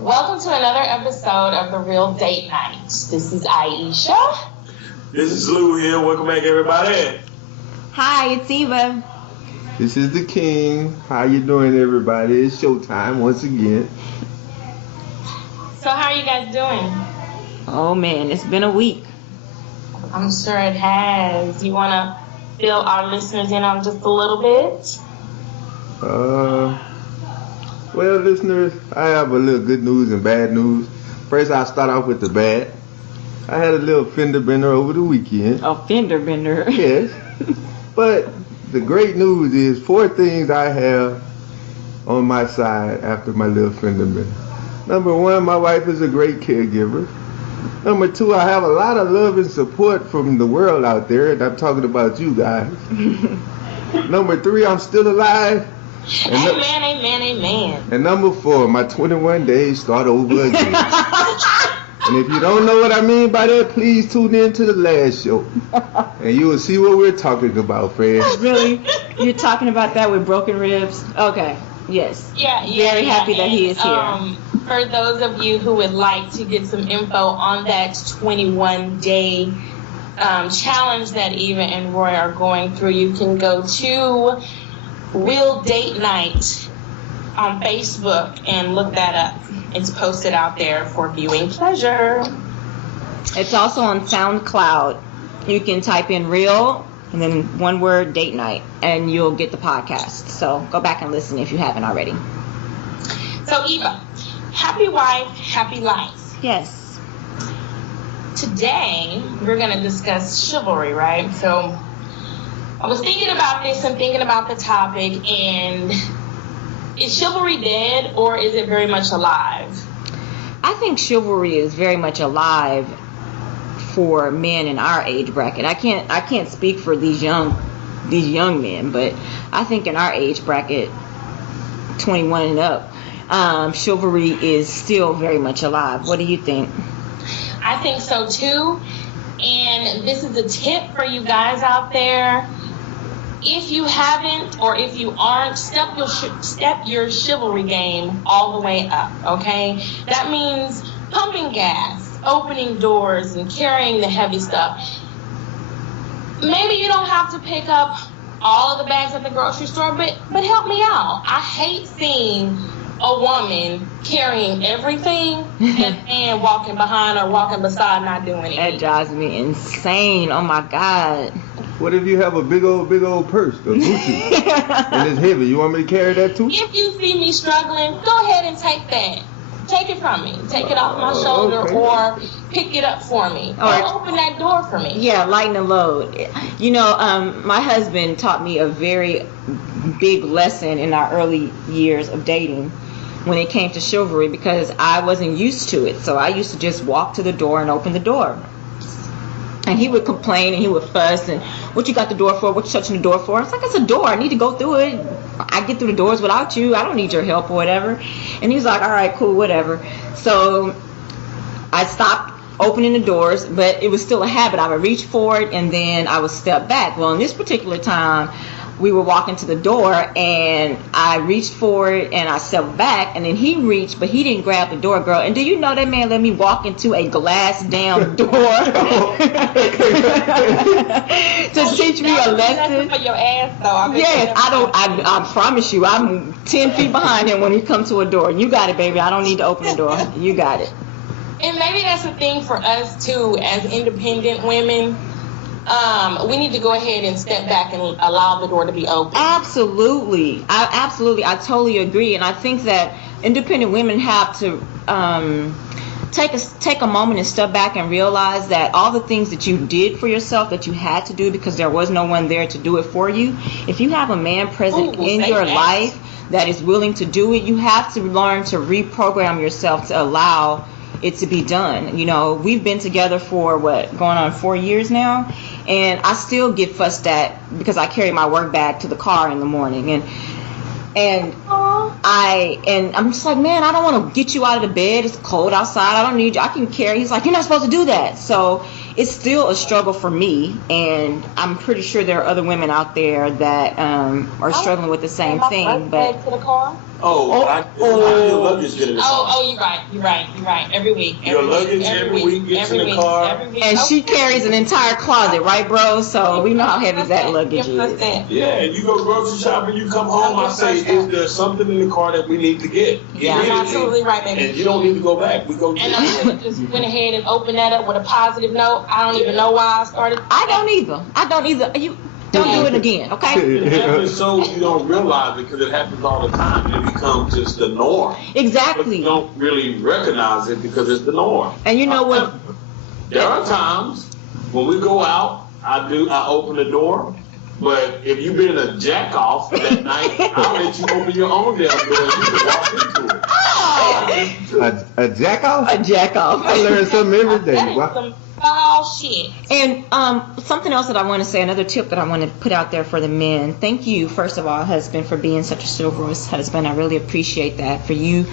Welcome to another episode of The Real Date Night. This is Aisha. This is Lou here. Welcome back, everybody. Hi, it's Eva. This is the King. How you doing, everybody? It's showtime once again. So how are you guys doing? Oh man, it's been a week. I'm sure it has. You want to fill our listeners in on just a little bit? Well, listeners, I have a little good news and bad news. First, I'll start off with the bad. I had a little fender bender over the weekend. A fender bender? Yes. But the great news is 4 things I have on my side after my little fender bender. Number 1, my wife is a great caregiver. Number 2, I have a lot of love and support from the world out there, and I'm talking about you guys. Number 3, I'm still alive. Amen. And number 4, my 21 days start over again. And if you don't know what I mean by that, please tune in to the last show. And you will see what we're talking about, friends. Really? You're talking about that with broken ribs? Okay. Yes. Yeah. Very happy that he is here. For those of you who would like to get some info on that 21-day challenge that Eva and Roy are going through, you can go to Real Date Night on Facebook and look that up. It's posted out there for viewing pleasure. It's also on SoundCloud. You can type in Real and then one word Date Night and you'll get the podcast. So go back and listen if you haven't already. So Eva, happy wife, happy life. Yes. Today we're going to discuss chivalry, right? So I was thinking about this and thinking about the topic, and is chivalry dead or is it very much alive? I think chivalry is very much alive for men in our age bracket. I can't speak for these young men, but I think in our age bracket, 21 and up, chivalry is still very much alive. What do you think? I think so too. And this is a tip for you guys out there. If you haven't, or if you aren't, step your chivalry game all the way up, okay? That means pumping gas, opening doors, and carrying the heavy stuff. Maybe you don't have to pick up all of the bags at the grocery store, but help me out. I hate seeing a woman carrying everything and man walking behind or walking beside not doing anything. That drives me insane. Oh my God. What if you have a big old purse, a Gucci, and it's heavy? You want me to carry that too? If you see me struggling, go ahead and take that. Take it from me. Take it off my shoulder, okay. Or pick it up for me. Or open that door for me. Yeah, lighten the load. You know, my husband taught me a very big lesson in our early years of dating when it came to chivalry, because I wasn't used to it. So I used to just walk to the door and open the door. And he would complain and he would fuss and, what you got the door for? What you touching the door for? It's like, it's a door. I need to go through it. I get through the doors without you. I don't need your help or whatever. And he was like, all right, cool, whatever. So I stopped opening the doors, but it was still a habit. I would reach for it and then I would step back. Well, in this particular time, we were walking to the door and I reached for it and I stepped back and then he reached, but he didn't grab the door, girl. And do you know that man let me walk into a glass down door to teach me a lesson? For your ass, though. Yes, I promise you, I'm 10 feet behind him when he comes to a door. You got it, baby. I don't need to open the door. You got it. And maybe that's the thing for us too, as independent women. We need to go ahead and step back and allow the door to be open. Absolutely. I totally agree. And I think that independent women have to take a moment and step back and realize that all the things that you did for yourself that you had to do because there was no one there to do it for you, if you have a man present in your life that is willing to do it, you have to learn to reprogram yourself to allow it to be done. You know, we've been together for going on 4 years now, and I still get fussed at because I carry my work bag to the car in the morning, and I'm just like, man, I don't want to get you out of the bed. It's cold outside. I don't need you. I can carry. He's like, you're not supposed to do that. So it's still a struggle for me, and I'm pretty sure there are other women out there that are struggling with the same thing. But to the car. Your luggage get in the car. You're right. Every week. Your luggage every week gets in the car. And she carries an entire closet, right, bro? So we know how heavy that luggage is. Yeah, you go grocery shopping, you come home, I say, is there something in the car that we need to get? Yeah, you're absolutely right, baby. And you don't need to go back. We go get it. And I just went ahead and opened that up with a positive note. I don't even know why I started. I don't either. You don't do it again, okay? It happens so you don't realize it because it happens all the time. It becomes just the norm. Exactly. But you don't really recognize it because it's the norm. And you know what? There are times when we go out, I open the door. But if you've been a jack off that night, I'll let you open your own damn door and you can walk into it. A jack off? A jack off. I learn something every day. That is some foul shit. And something else that I want to say, another tip that I want to put out there for the men. Thank you, first of all, husband, for being such a chivalrous husband. I really appreciate that. For you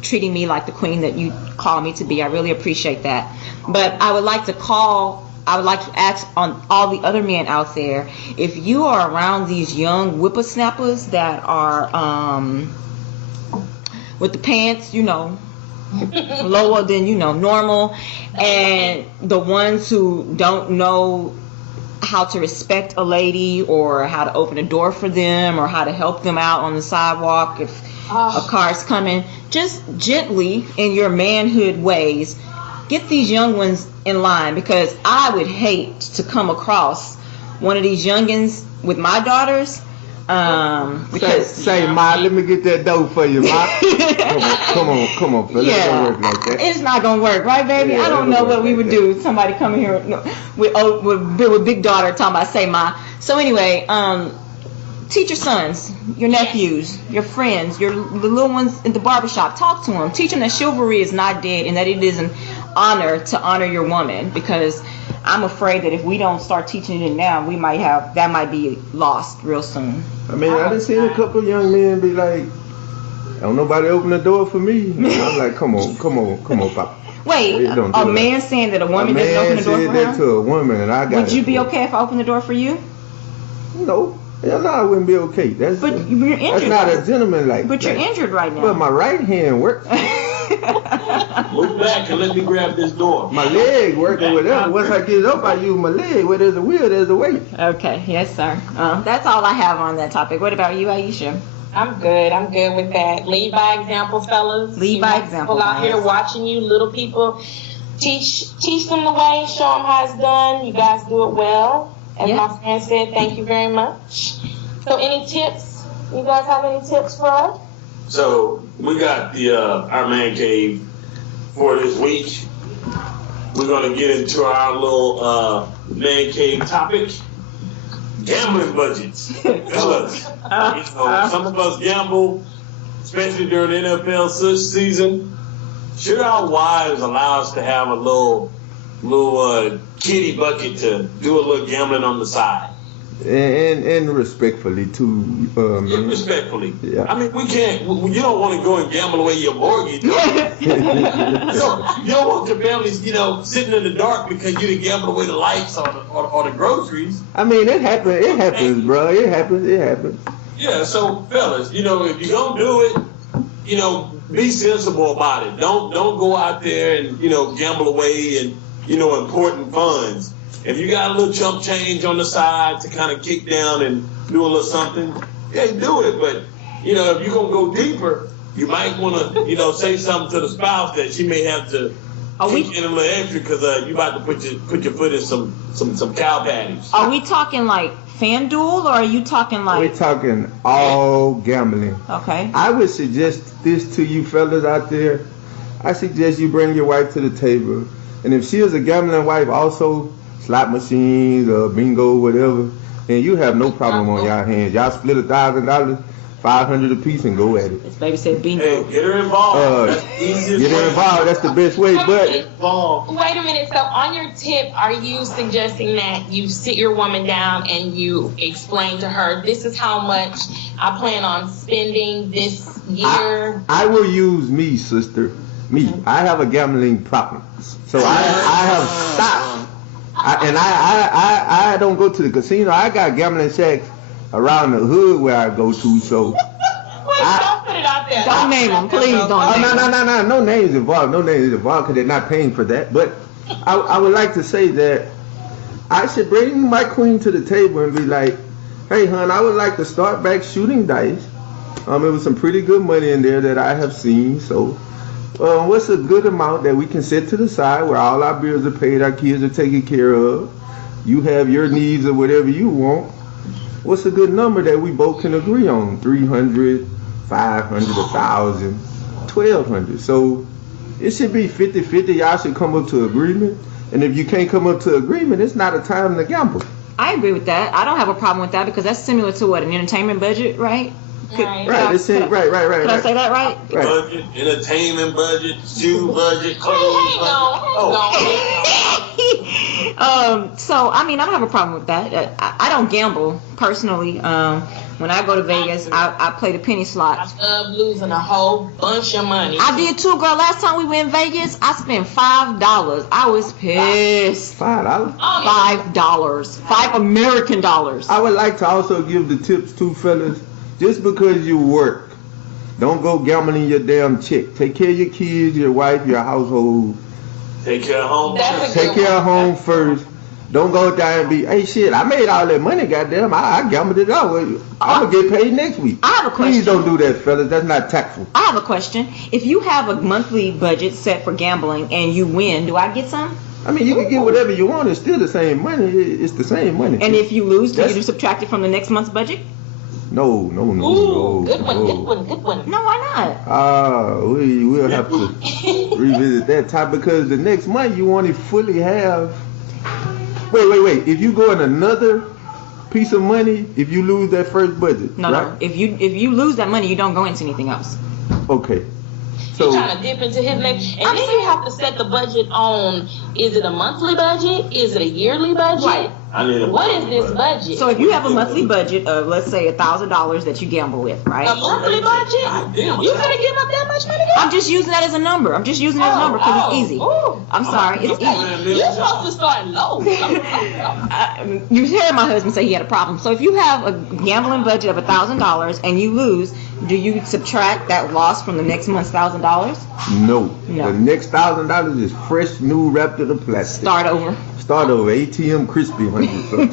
treating me like the queen that you call me to be. I really appreciate that. But I would like to ask on all the other men out there, if you are around these young whippersnappers that are with the pants, lower than normal, and the ones who don't know how to respect a lady or how to open a door for them or how to help them out on the sidewalk if a car's coming, just gently in your manhood ways get these young ones in line, because I would hate to come across one of these youngins with my daughters. Say, Ma, let me get that dough for you, Ma. Come on, fella. It don't work like that. It's not gonna work, right, baby? Yeah, I don't know what we would do. Somebody coming here with big daughter talking about, say, Ma. So anyway, teach your sons, your nephews, your friends, the little ones in the barbershop. Talk to them. Teach them that chivalry is not dead and that it is an honor to honor your woman, because I'm afraid that if we don't start teaching it now, that might be lost real soon. I mean, I done seen a couple of young men be like, don't nobody open the door for me. I'm like, come on, Papa. Wait, a man saying that a woman doesn't open the door for him? A man said that to a woman, and I got Would you be okay if I opened the door for you? No. Hell no, I wouldn't be okay. But you're injured. That's not a gentleman like. But you're injured right now. But my right hand works. Move back and let me grab this door. My leg working with that. Once I get it up, I use my leg. Where there's a wheel, there's a weight. Okay, yes, sir. That's all I have on that topic. What about you, Aisha? I'm good with that. Lead by example, fellas. Lead by example. People out here watching you, little people. Teach them the way. Show them how it's done. You guys do it well. As my friend said, thank you very much. So any tips? You guys have any tips for us? So we got our man cave for this week. We're going to get into our little man cave topic. Gambling budgets. Fellas, some of us gamble, especially during the NFL season. Should our wives allow us to have a little kitty bucket to do a little gambling on the side? And respectfully too, man. Respectfully. Yeah. I mean, we can't. You don't want to go and gamble away your mortgage. You don't want your family, sitting in the dark because you didn't gamble away the lights or the groceries. I mean, it happens, bro. It happens. Yeah. So, fellas, if you're gonna do it, be sensible about it. Don't go out there and gamble away and important funds. If you got a little chump change on the side to kind of kick down and do a little something, yeah, do it. But, if you're going to go deeper, you might want to, say something to the spouse that she may have to kick in a little extra because you about to put your foot in some cow patties. Are we talking like FanDuel, or are you talking like... We're talking all gambling. Okay. I would suggest this to you fellas out there. I suggest you bring your wife to the table. And if she is a gambling wife also, slot machines or bingo, whatever, and you have no problem on y'all hands. Y'all split $1,000, $500 a piece, and go at it. This baby said bingo. Hey, get her involved. That's the easiest get her involved. That's the best way. But wait a minute. So on your tip, are you suggesting that you sit your woman down and you explain to her, this is how much I plan on spending this year? I will use me, sister. Me. I have a gambling problem. So I have stopped I don't go to the casino. I got gambling shacks around the hood where I go to, so. Don't put it out there. Don't name them, please. Don't. No names involved. No names involved because they're not paying for that. But I would like to say that I should bring my queen to the table and be like, hey, hon, I would like to start back shooting dice. It was some pretty good money in there that I have seen. So, what's a good amount that we can set to the side where all our bills are paid, our kids are taken care of, you have your needs or whatever you want. What's a good number that we both can agree on? 300, 500, 1,000, 1,200. So it should be 50-50. Y'all should come up to agreement. And if you can't come up to agreement, it's not a time to gamble. I agree with that. I don't have a problem with that because that's similar to what, an entertainment budget, right? Right. Right. Right. Did I say that right? Budget, entertainment budget, shoe budget, clothes budget. So I mean, I don't have a problem with that. I don't gamble personally. When I go to Vegas, I play the penny slots. I love losing a whole bunch of money. I did too, girl. Last time we went in Vegas, I spent $5. I was pissed. $5? $5. $5 American dollars. I would like to also give the tips too, fellas. Just because you work, don't go gambling your damn check. Take care of your kids, your wife, your household. Take care of home. Take care of home first. Don't go down and be, hey, shit, I made all that money, goddamn. I gambled it out. I'm going to get paid next week. I have a question. Please don't do that, fellas. That's not tactful. I have a question. If you have a monthly budget set for gambling and you win, do I get some? I mean, you can get whatever you want. It's still the same money. It's the same money. And if you lose, do you subtract it from the next month's budget? No. Good one. No, why not? We'll have to revisit that time because the next month you want to fully have. Wait. If you go in another piece of money, if you lose that first budget, no. If you lose that money, you don't go into anything else. Okay. You're trying to dip into his next, and then you have to set the budget on. Is it a monthly budget? Is it a yearly budget? Right. What is this budget? So if you have a monthly budget of, let's say, $1,000 that you gamble with, right? A monthly budget? You gonna give up that much money? I'm just using that as a number. Because it's easy. I'm sorry, it's easy. You're supposed to start low. You heard my husband say he had a problem. So if you have a gambling budget of $1,000 and you lose, do you subtract that loss from the next month's $1,000? No. The next $1,000 is fresh, new, wrapped in a plastic. Start over. ATM crispy 100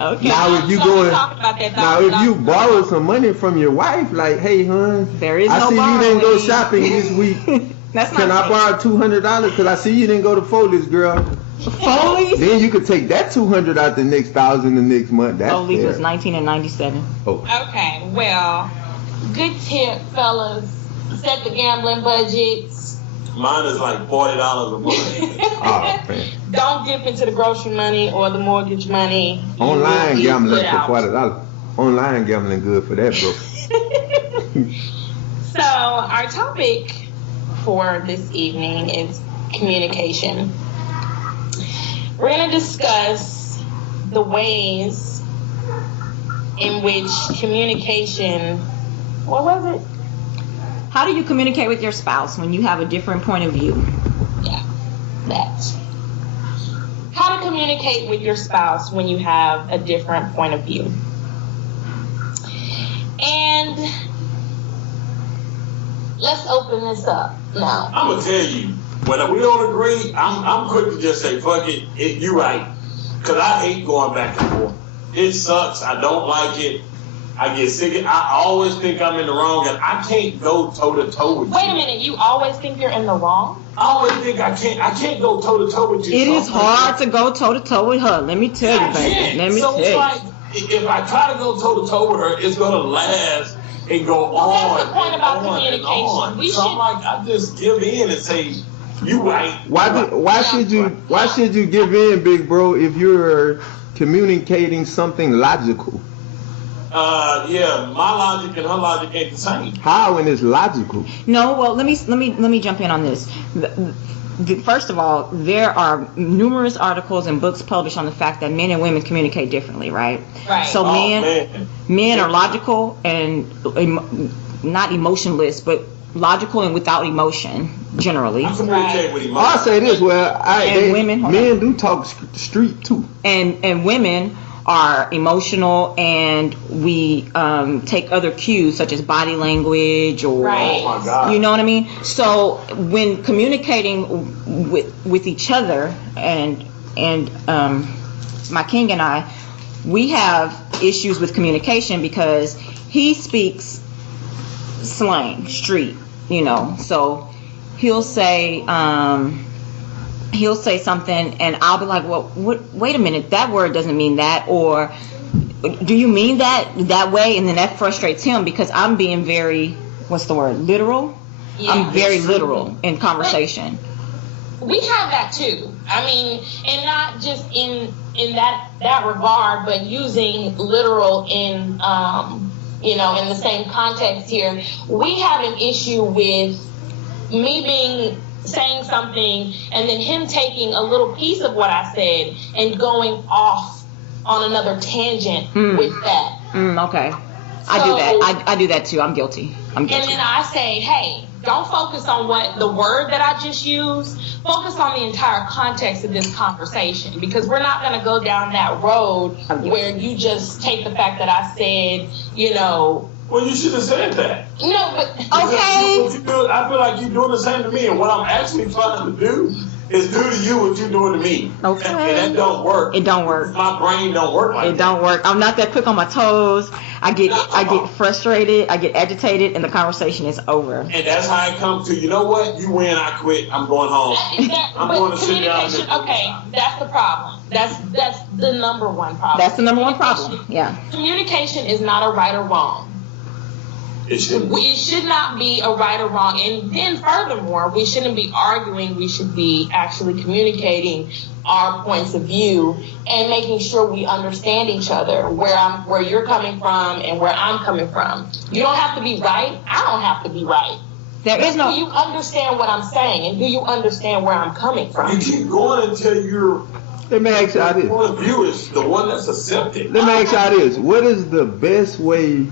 Okay. Now if you borrow some money from your wife, like, hey, hon, I see you didn't go shopping this week. Can I borrow $200? Because I see you didn't go to Foley's, girl. Foley's? Then you could take that $200 out the next $1,000 the next month. That's Foley's fair. was $19.97. Oh. Okay, well, good tip, fellas. Set the gambling budgets. Mine is like $40 a month. Man. Don't dip into the grocery money or the mortgage money. Online gambling for $40. Online gambling good for that, bro. So our topic for this evening is communication. We're going to discuss the ways in which communication, what was it? How do you communicate with your spouse when you have a different point of view? Yeah, that. How to communicate with your spouse when you have a different point of view. And let's open this up now. I'm gonna tell you, when we don't agree, I'm quick to just say, fuck it, you right. Because I hate going back and forth. It sucks. I don't like it. I get sick of it. I always think I'm in the wrong, and I can't go toe-to-toe with you. Wait a minute, you always think you're in the wrong? I always think I can't go toe-to-toe with you. It is hard to go toe-to-toe with her. Let me tell you, baby. Let me tell you. Like, if I try to go toe-to-toe with her, it's going to last and go on. That's the point about communication. So I'm like, I just give in and say, you right. Why should you give in, big bro, if you're communicating something logical? My logic and her logic ain't the same. How when it's logical? No, well, let me jump in on this. First of all, there are numerous articles and books published on the fact that men and women communicate differently, right? Right. So men are logical and not emotionless, but logical and without emotion, generally. I communicate with emotion. I'll say this, women, men do talk street too. And women are emotional, and we take other cues such as body language or Right. Oh my God. you know what I mean. So when communicating with each other, and my king and I, we have issues with communication because he speaks slang, street, so he'll say something, and I'll be like, well, wait a minute, that word doesn't mean that, or do you mean that way? And then that frustrates him because I'm being very, what's the word, literal. Yeah. I'm very literal in conversation. We have that too. I mean, and not just in that regard, but using literal in in the same context here. We have an issue with me saying something and then him taking a little piece of what I said and going off on another tangent with that. Okay. I do that. I do that too. I'm guilty. And then I say, hey, don't focus on what the word that I just used. Focus on the entire context of this conversation, because we're not going to go down that road where you just take the fact that I said, Well, you should have said that. No, but okay. I feel like you're doing the same to me, and what I'm actually trying to do is do to you what you're doing to me. Okay. And that don't work. It don't work. My brain don't work like that. It don't work. I'm not that quick on my toes. I get frustrated. I get agitated, and the conversation is over. And that's how it comes to, you know what? You win, I quit. I'm going home. I'm going to sit down. Okay, that's the problem. That's the number one problem. That's the number one problem. Yeah. Communication is not a right or wrong. It shouldn't. It should not be a right or wrong. And then furthermore, we shouldn't be arguing. We should be actually communicating our points of view and making sure we understand each other, where you're coming from and where I'm coming from. You don't have to be right. I don't have to be right. There is no. Do you understand what I'm saying? And do you understand where I'm coming from? You keep going until your Let me ask y'all this. point of view is the one that's accepted. Let me ask y'all this. What is the best way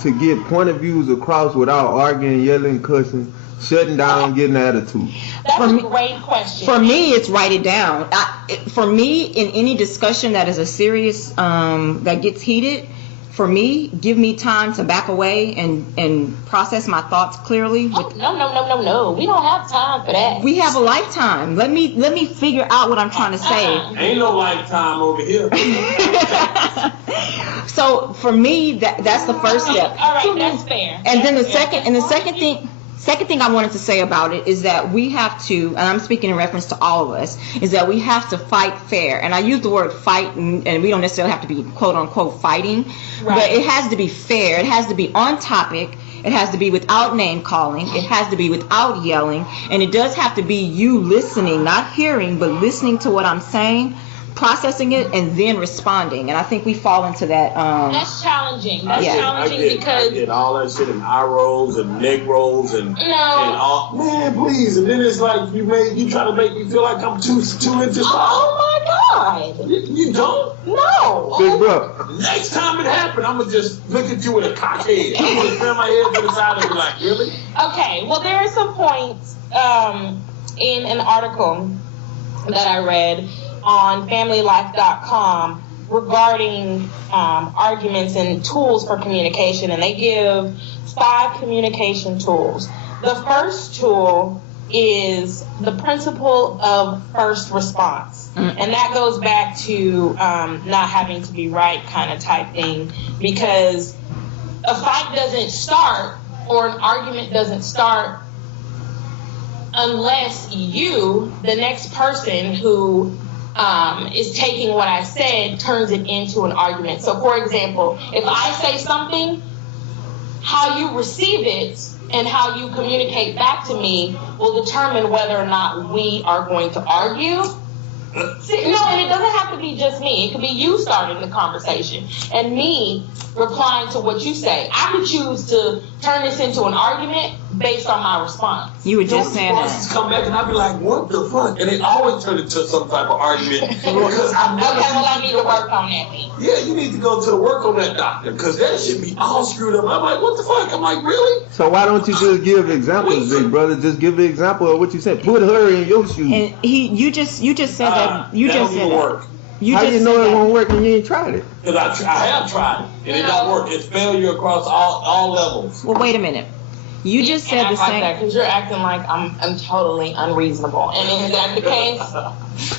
to get point of views across without arguing, yelling, cussing, shutting down, getting an attitude? That's a great question. For me, it's write it down. For me, in any discussion that is a serious, that gets heated, for me, give me time to back away and process my thoughts clearly. No. We don't have time for that. We have a lifetime. Let me figure out what I'm trying to say. Ain't no lifetime over here. So for me, that's the first step. All right, that's fair. And then the second thing I wanted to say about it is that we have to, and I'm speaking in reference to all of us, is that we have to fight fair. And I use the word fight, and we don't necessarily have to be quote unquote fighting, Right. but it has to be fair. It has to be on topic. It has to be without name calling. It has to be without yelling. And it does have to be you listening, not hearing, but listening to what I'm saying, processing it, and then responding. And I think we fall into that. That's challenging. That's Yeah. challenging because I get all that shit in eye rolls and neck rolls and No. and all. Man, please. And then it's like you try to make me feel like I'm two inches tall. oh my God, You don't. no. Big bro. Next time it happens, I'm gonna just look at you with a cock head. I'm gonna turn my head to the side and be like, really? Okay, well, there are some points in an article that I read on familylife.com regarding arguments and tools for communication, and they give 5 communication tools. The first tool is the principle of first response, and that goes back to not having to be right kind of type thing, because a fight doesn't start or an argument doesn't start unless you, the next person who is taking what I said, turns it into an argument. So, for example, if I say something, how you receive it and how you communicate back to me will determine whether or not we are going to argue See, no, and it doesn't have to be just me. It could be you starting the conversation and me replying to what you say. I could choose to turn this into an argument based on my response. You were just saying that. Come back and I'd be like, what the fuck? And it always turned into some type of argument because I never. Okay, well, I need to work on that then. Yeah, you need to go to the work on that doctor because that should be all screwed up. I'm like, what the fuck? I'm like, really? So why don't you just give examples, big brother? Just give an example of what you said. Put her in your shoes. And you just said that. You just said that. Work. How you know it won't work when you ain't tried it? Because I have tried it and it don't work. It's failure across all levels. Well, wait a minute. You just said the same. Because you're acting like I'm totally unreasonable. And is that the case?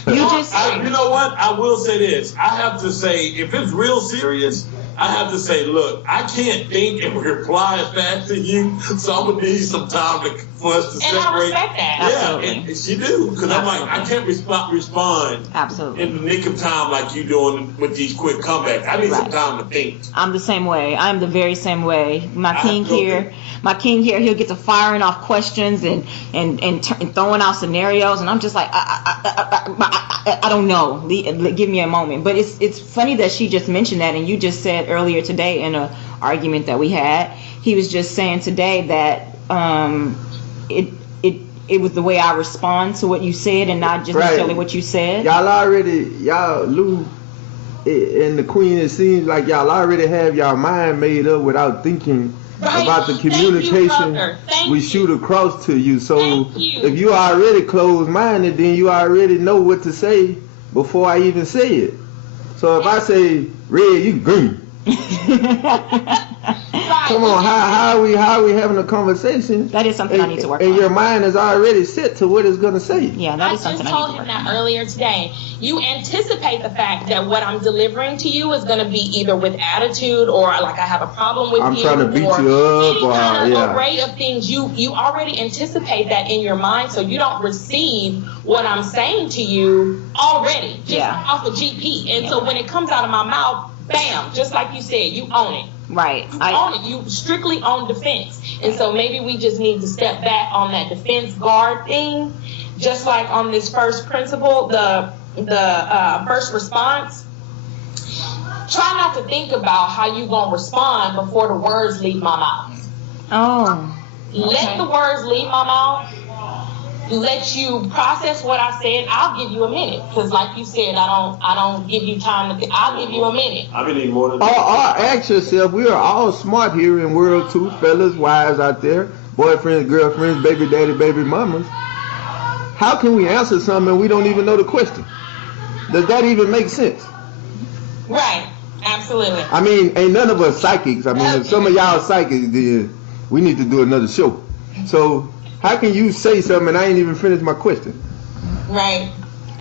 You know what? I will say this. I have to say, if it's real serious, I have to say, look, I can't think and reply as fast as you, so I'm gonna need some time for us to separate. And I respect that. Yeah, Absolutely. and she do, because I'm like, I can't respond Absolutely. in the nick of time like you doing with these quick comebacks. I need some time to think. I'm the same way. I'm the very same way. My king here, he'll get to firing off questions and throwing out scenarios, and I'm just like, I don't know. Give me a moment. But it's funny that she just mentioned that, and you just said earlier today in an argument that we had, he was just saying today that it was the way I respond to what you said and not just necessarily what you said. Lou and the Queen, it seems like y'all already have y'all mind made up without thinking about the communication we shoot across to you. So if you already closed-minded, then you already know what to say before I even say it. So if I say red, you green. Come on, how are we having a conversation? That is something I need to work on. And your mind is already set to what it's going to say. Yeah, that is something I need to work on. I just told him that earlier today. You anticipate the fact that what I'm delivering to you is going to be either with attitude or like I have a problem with I'm you. trying to beat you up. Any kind of array of things. You already anticipate that in your mind, so you don't receive what I'm saying to you already, just off of GP. And so when it comes out of my mouth, bam, just like you said, you own it. Right. You own it. You strictly own defense. And so maybe we just need to step back on that defense guard thing. Just like on this first principle, the first response. Try not to think about how you going to respond before the words leave my mouth. Oh. Okay. Let the words leave my mouth. Let you process what I said. I'll give you a minute, because like you said, I don't give you time to. I'll give you a minute. I've been needing more than. Or ask yourself. We are all smart here in world too, fellas, wives out there, boyfriends, girlfriends, baby daddy, baby mamas. How can we answer something and we don't even know the question? Does that even make sense? Right. Absolutely. I mean, ain't none of us psychics. I mean, if some of y'all psychics, then we need to do another show. So. How can you say something and I ain't even finished my question? Right.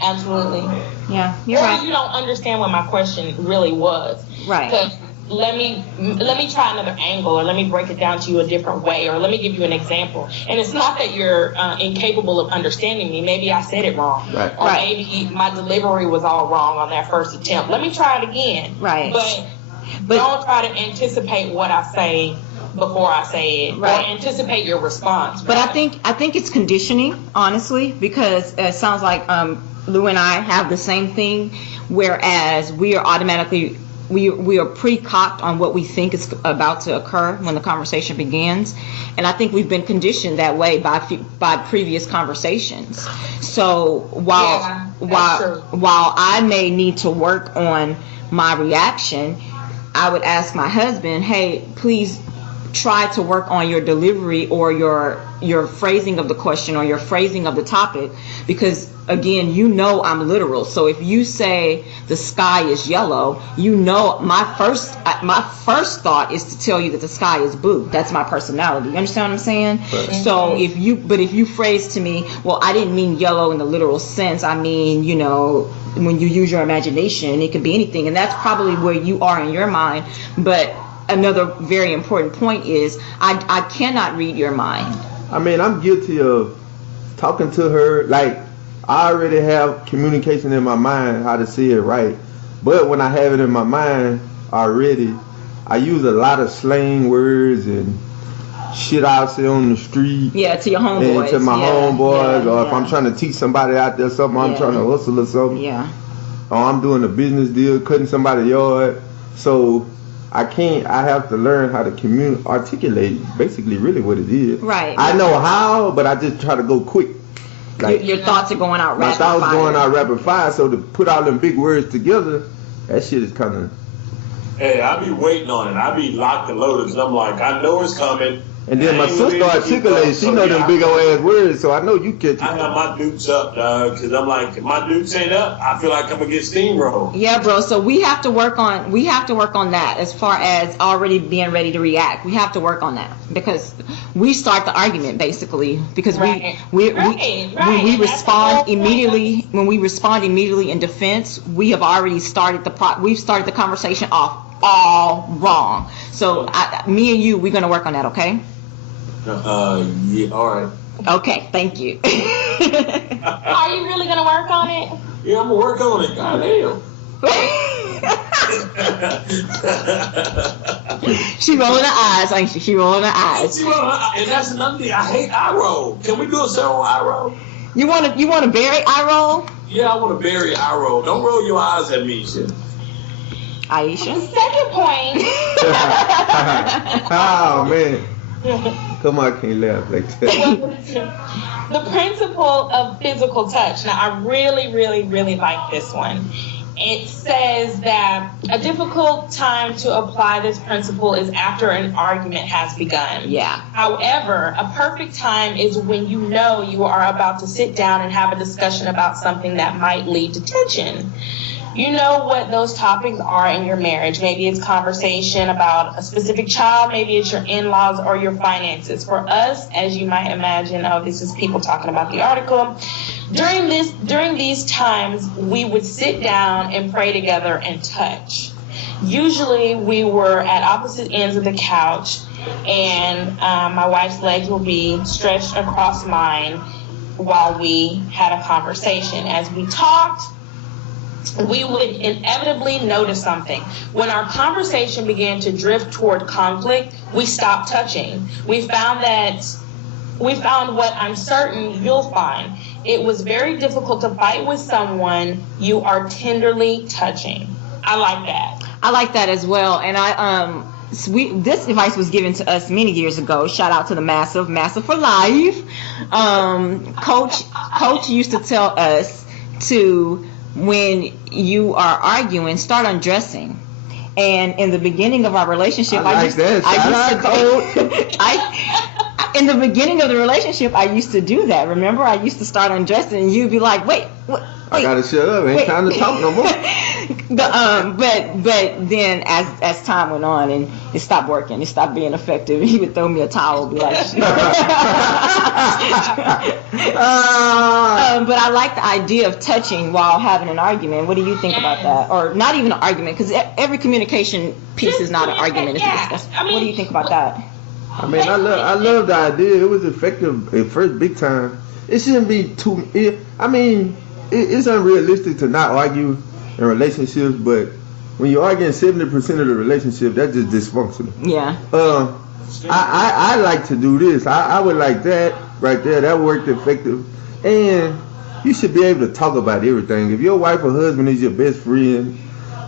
Absolutely. Yeah, you're right. You don't understand what my question really was. Right. Because let me try another angle, or let me break it down to you a different way, or let me give you an example. And it's not that you're incapable of understanding me. Maybe I said it wrong. Right. Or maybe my delivery was all wrong on that first attempt. Let me try it again. Right. But don't try to anticipate what I say before I say it, right. Or anticipate your response. But I think it's conditioning, honestly, because it sounds like Lou and I have the same thing, whereas we are automatically we are pre-cocked on what we think is about to occur when the conversation begins, and I think we've been conditioned that way by previous conversations. So while I may need to work on my reaction, I would ask my husband, hey, please try to work on your delivery or your phrasing of the question or your phrasing of the topic, because again, you know I'm literal. So if you say the sky is yellow, you know my first thought is to tell you that the sky is blue. That's my personality. You understand what I'm saying? Right. So if you phrase to me, well, I didn't mean yellow in the literal sense. I mean, when you use your imagination, it could be anything, and that's probably where you are in your mind. But another very important point is I cannot read your mind. I mean, I'm guilty of talking to her. Like, I already have communication in my mind how to say it right. But when I have it in my mind already, I use a lot of slang words and shit I'll say on the street. Yeah, to your homeboys. And to my homeboys, or if I'm trying to teach somebody out there something, I'm trying to hustle or something. Yeah. Or I'm doing a business deal, cutting somebody's yard. So I have to learn how to articulate basically really what it is. Right. I know how, but I just try to go quick. Like your thoughts are going out rapid fire. My thoughts going out rapid fire, so to put all them big words together, that shit is kind of... Hey, I be waiting on it. I be locked and loaded, because I'm like, I know it's coming. And then my sister articulates, she know them big old ass words, so I know you catch it. I got my dukes up, dog, because I'm like, if my dukes ain't up, I feel like I'm gonna get steamrolled. Yeah, bro. So we have to work on that as far as already being ready to react. We have to work on that because we start the argument basically because when we respond immediately in defense, we have already started we've started the conversation off all wrong. So me and you, we're gonna work on that, okay? Yeah, all right. Okay, thank you. Are you really gonna work on it? Yeah, I'm gonna work on it. Goddamn. She rolling her eyes, ain't she? She rolling her eyes. And that's another thing. I hate eye roll. Can we do a several eye roll? You want to bury eye roll? Yeah, I want to bury eye roll. Don't roll your eyes at me, shit. Aisha. The second point. Oh man. Come on, I can't laugh like that. The principle of physical touch. Now, I really, really, really like this one. It says that a difficult time to apply this principle is after an argument has begun. Yeah. However, a perfect time is when you know you are about to sit down and have a discussion about something that might lead to tension. You know what those topics are in your marriage. Maybe it's conversation about a specific child. Maybe it's your in-laws or your finances. For us, as you might imagine, this is people talking about the article. During these times, we would sit down and pray together and touch. Usually, we were at opposite ends of the couch, and my wife's legs will be stretched across mine while we had a conversation. As we talked, we would inevitably notice something. When our conversation began to drift toward conflict, we stopped touching. We found what I'm certain you'll find. It was very difficult to fight with someone you are tenderly touching. I like that. I like that as well. And this advice was given to us many years ago. Shout out to the Massive for Life. Coach used to tell us to, when you are arguing, start undressing. And in the beginning of our relationship, in the beginning of the relationship, I used to do that. Remember, I used to start undressing, and you'd be like, "Wait, I gotta shut up. Ain't time to talk no more." But then as time went on and it stopped working, it stopped being effective, he would throw me a towel, be like, but I like the idea of touching while having an argument. What do you think about that? Or not even an argument, because every communication piece is not an argument. It's what do you think about that? I mean, I love the idea. It was effective at first, big time. It shouldn't be it's unrealistic to not argue in relationships, but when you're arguing 70% of the relationship, that's just dysfunctional. Yeah. I like to do this. I would like that right there. That worked effective. And you should be able to talk about everything. If your wife or husband is your best friend,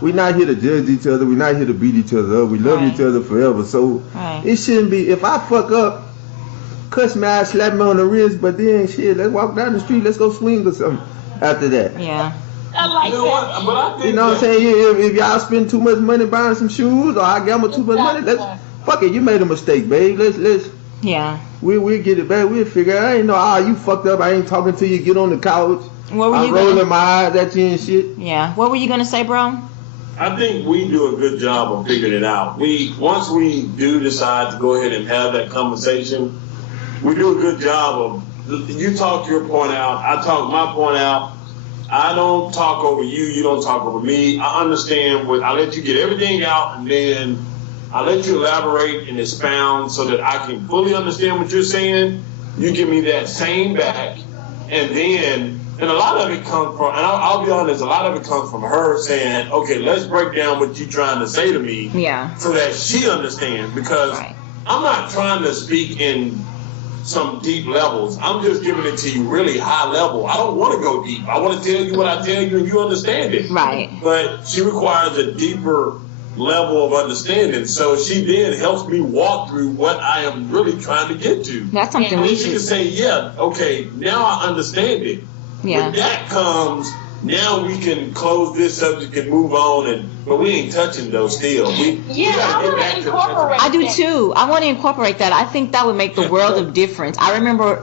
we're not here to judge each other. We're not here to beat each other up. We love each other forever. So it shouldn't be, if I fuck up, cuss me out, slap me on the wrist, but then shit, let's walk down the street, let's go swing or something after that. Yeah. I like that. But I think you know what I'm saying? If y'all spend too much money buying some shoes, or I gamble too much money, fuck it, you made a mistake, babe. Let's we'll get it back. We'll figure it out. I ain't know, you fucked up. I ain't talking to you. Get on the couch. I'm rolling my eyes at you and shit. Yeah. What were you gonna say, bro? I think we do a good job of figuring it out. Once we do decide to go ahead and have that conversation, we do a good job of, you talk your point out, I talk my point out. I don't talk over you, you don't talk over me. I understand I let you get everything out, and then I let you elaborate and expound so that I can fully understand what you're saying. You give me that same back, and a lot of it comes from, and I'll be honest, a lot of it comes from her saying, okay, let's break down what you're trying to say to me, so that she understands. Because I'm not trying to speak in some deep levels. I'm just giving it to you really high level. I don't want to go deep. I want to tell you what I tell you and you understand it. Right. But she requires a deeper level of understanding. So she then helps me walk through what I am really trying to get to. That's something we She should. can say, yeah, okay, now I understand it. Yeah. When that comes, now we can close this subject and move on, but we ain't touching those still. We Yeah, gotta I get want back to to incorporate I do that. too. I want to incorporate that. I think that would make the world of difference. I remember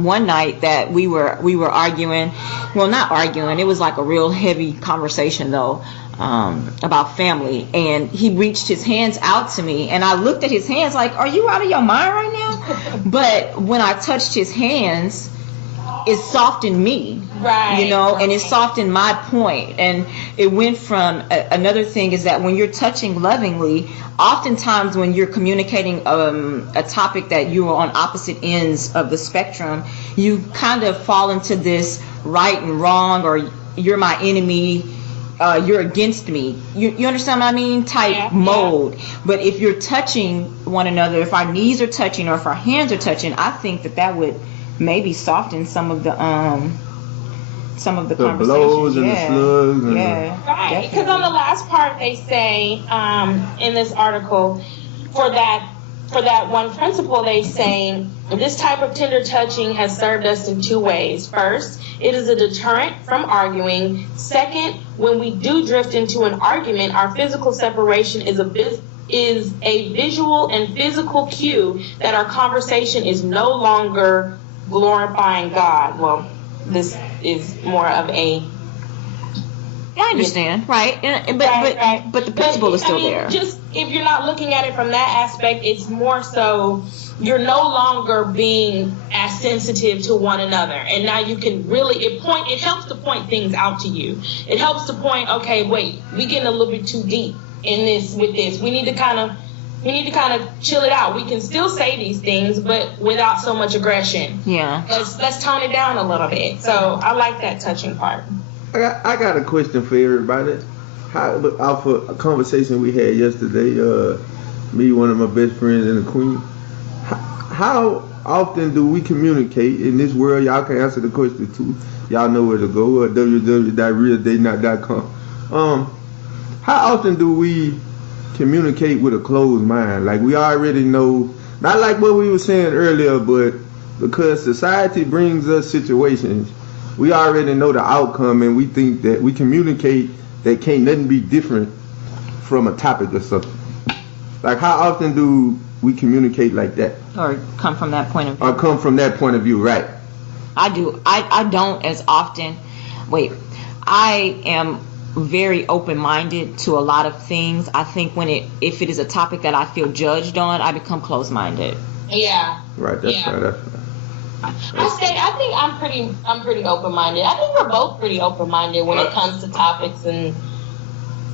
one night that we were arguing. Well, not arguing. It was like a real heavy conversation though, about family. And he reached his hands out to me, and I looked at his hands like, "Are you out of your mind right now?" But when I touched his hands, it softened me. Right. You know, and it softened my point. And it went from another thing is that when you're touching lovingly, oftentimes when you're communicating a topic that you are on opposite ends of the spectrum, you kind of fall into this right and wrong, or you're my enemy, you're against me. You understand what I mean? Type mode. But if you're touching one another, if our knees are touching or if our hands are touching, I think that would maybe soften some of the conversations. blows and the slugs. And Right, because on the last part they say in this article, for that one principle, they say this type of tender touching has served us in two ways. First, it is a deterrent from arguing. Second, when we do drift into an argument, our physical separation is a visual and physical cue that our conversation is no longer glorifying God. Well, this is more of a... I understand, right? But the principle is still there. Just if you're not looking at it from that aspect, it's more so you're no longer being as sensitive to one another, and now you can really it helps to point things out to you. It helps to point, okay, wait, we getting a little bit too deep in this with this. We need to kind of chill it out. We can still say these things, but without so much aggression. Yeah. Let's tone it down a little bit. So I like that touching part. I got a question for everybody. Off of a conversation we had yesterday, me, one of my best friends, and the Queen. How often do we communicate in this world? Y'all can answer the question too. Y'all know where to go at www.realdaynot.com. How often do we communicate with a closed mind? Like we already know, not like what we were saying earlier, but because society brings us situations, we already know the outcome, and we think that we communicate that can't nothing be different from a topic or something. Like how often do we communicate like that? Or come from that point of view. Or come from that point of view, right? I do. I don't as often. I am very open-minded to a lot of things. I think if it is a topic that I feel judged on, I become closed-minded. Yeah. Right. That's right. I think I'm pretty open-minded. I think we're both pretty open-minded when it comes to topics and.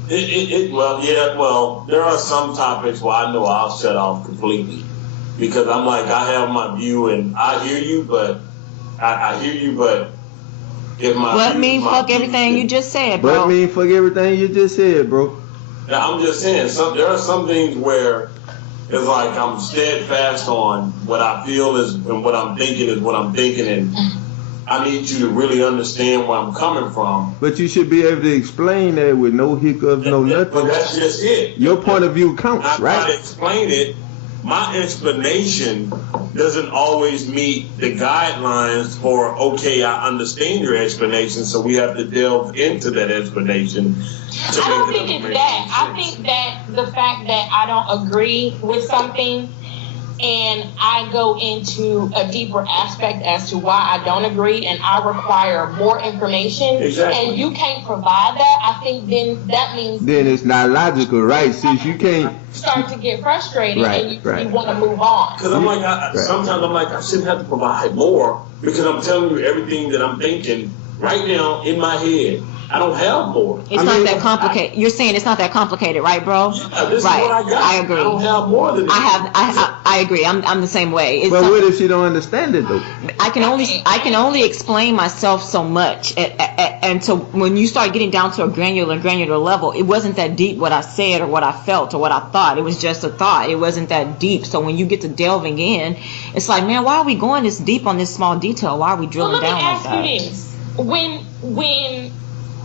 Well, there are some topics where I know I'll shut off completely because I'm like, I have my view and I hear you, but if my What mean fuck everything you just said, bro? What mean fuck everything you just said, bro? Yeah, I'm just saying, there are some things where it's like I'm steadfast on what I feel is and what I'm thinking is what I'm thinking, and I need you to really understand where I'm coming from. But you should be able to explain that with no hiccups, no nothing. But that's just it. Your point of view counts, I right? try to explain it. My explanation doesn't always meet the guidelines for, okay, I understand your explanation, so we have to delve into that explanation. I don't think it's that. I think that the fact that I don't agree with something and I go into a deeper aspect as to why I don't agree and I require more information, and you can't provide that, I think then that means... Then it's not logical, right? Since you can't... Start to get frustrated, right, and you want to move on. Because I'm like, sometimes I'm like, I shouldn't have to provide more because I'm telling you everything that I'm thinking right now in my head. I don't have more. It's not that complicated. You're saying it's not that complicated, right, bro? Yeah, this right. is what I got. I agree. I don't have more than that. I agree. I'm the same way. It's But what if she don't understand it though? I can only explain myself so much, and so when you start getting down to a granular level, it wasn't that deep what I said or what I felt or what I thought. It was just a thought. It wasn't that deep. So when you get to delving in, it's like, man, why are we going this deep on this small detail? Why are we drilling down like that? Let me ask you this: when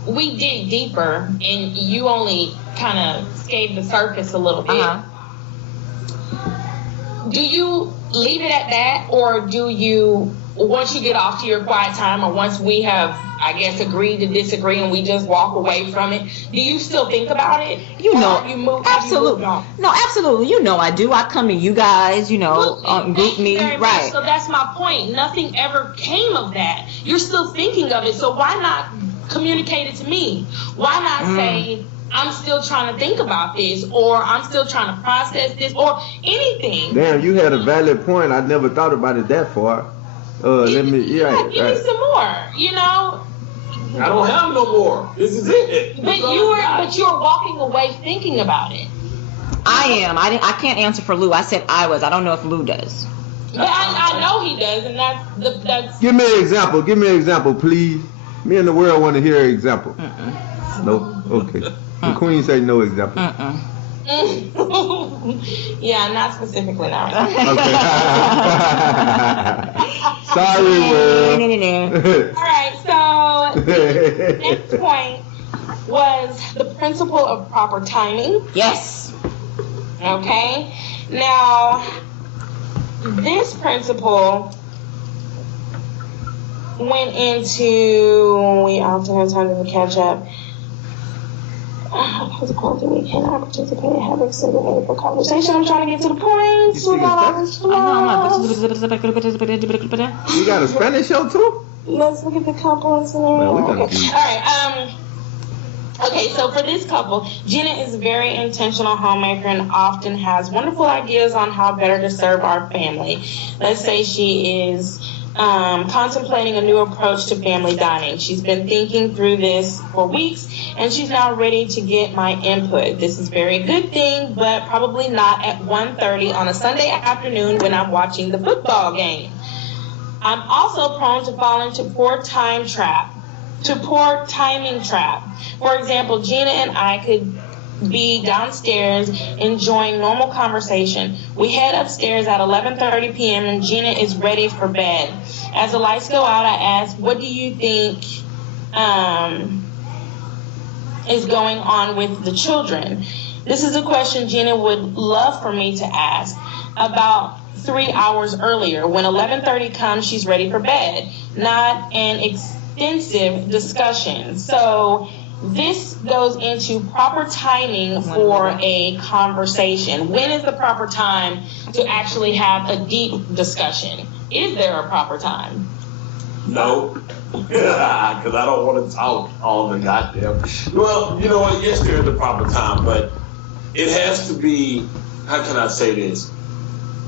we dig deeper and you only kind of scathe the surface a little bit, do you leave it at that, or do you, once you get off to your quiet time, or once we have, I guess, agreed to disagree and we just walk away from it, do you still think about it? You know, absolutely. No, absolutely. You know I do. I come to you guys, group me, right. So that's my point. Nothing ever came of that. You're still thinking of it, so why not communicate it to me? Why not say, I'm still trying to think about this, or I'm still trying to process this, or anything? Damn, you had a valid point. I never thought about it that far. Give me some more, I don't have no more. This is it. But you're walking away thinking about it. I am. I can't answer for Lou. I said I was. I don't know if Lou does. But I know he does, and that's. Give me an example. Give me an example, please. Me and the world want to hear an example. No? Okay. The queen say no example. Yeah, not specifically now. Okay. Sorry, world. Alright, so next point was the principle of proper timing. Yes. Okay. Now, this principle went into, we often have time to catch up. Consequently, we cannot participate in having single meaningful conversation. I'm trying to get to the point. You got a Spanish show too? Let's look at the couple scenario. Okay. All right. Okay, so for this couple, Gina is a very intentional homemaker and often has wonderful ideas on how better to serve our family. Let's say she is contemplating a new approach to family dining. She's been thinking through this for weeks, and she's now ready to get my input. This is a very good thing, but probably not at 1:30 on a Sunday afternoon when I'm watching the football game. I'm also prone to fall into poor timing trap. For example, Gina and I could be downstairs enjoying normal conversation. We head upstairs at 11:30 p.m. and Gina is ready for bed. As the lights go out, I ask, what do you think is going on with the children? This is a question Gina would love for me to ask. About 3 hours earlier, when 11:30 comes, she's ready for bed. Not an extensive discussion. So this goes into proper timing for a conversation. When is the proper time to actually have a deep discussion? Is there a proper time? No, because I don't want to talk all the goddamn. Well, you know what? Yes, there is a proper time, but it has to be. How can I say this?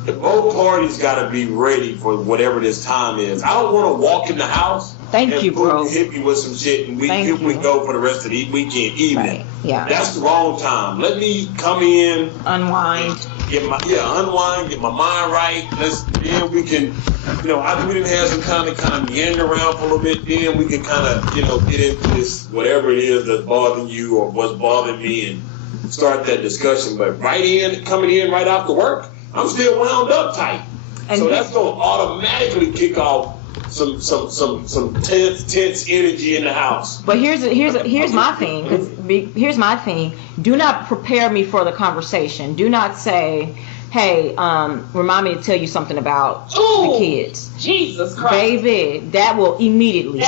Both parties got to be ready for whatever this time is. I don't want to walk in the house. Thank you, bro. Hit me with some shit, and we go for the rest of the weekend evening. Right. Yeah. That's the wrong time. Let me come in, unwind, unwind, get my mind right. Then we can, we didn't have some kind of meander around for a little bit. Then we can kind of, get into this whatever it is that's bothering you or what's bothering me, and start that discussion. But coming in right after work, I'm still wound up tight, and so that's gonna automatically kick off some tense energy in the house. But here's my thing. Here's my thing. Do not prepare me for the conversation. Do not say, "Hey, remind me to tell you something about the kids." Jesus Christ, baby, that will immediately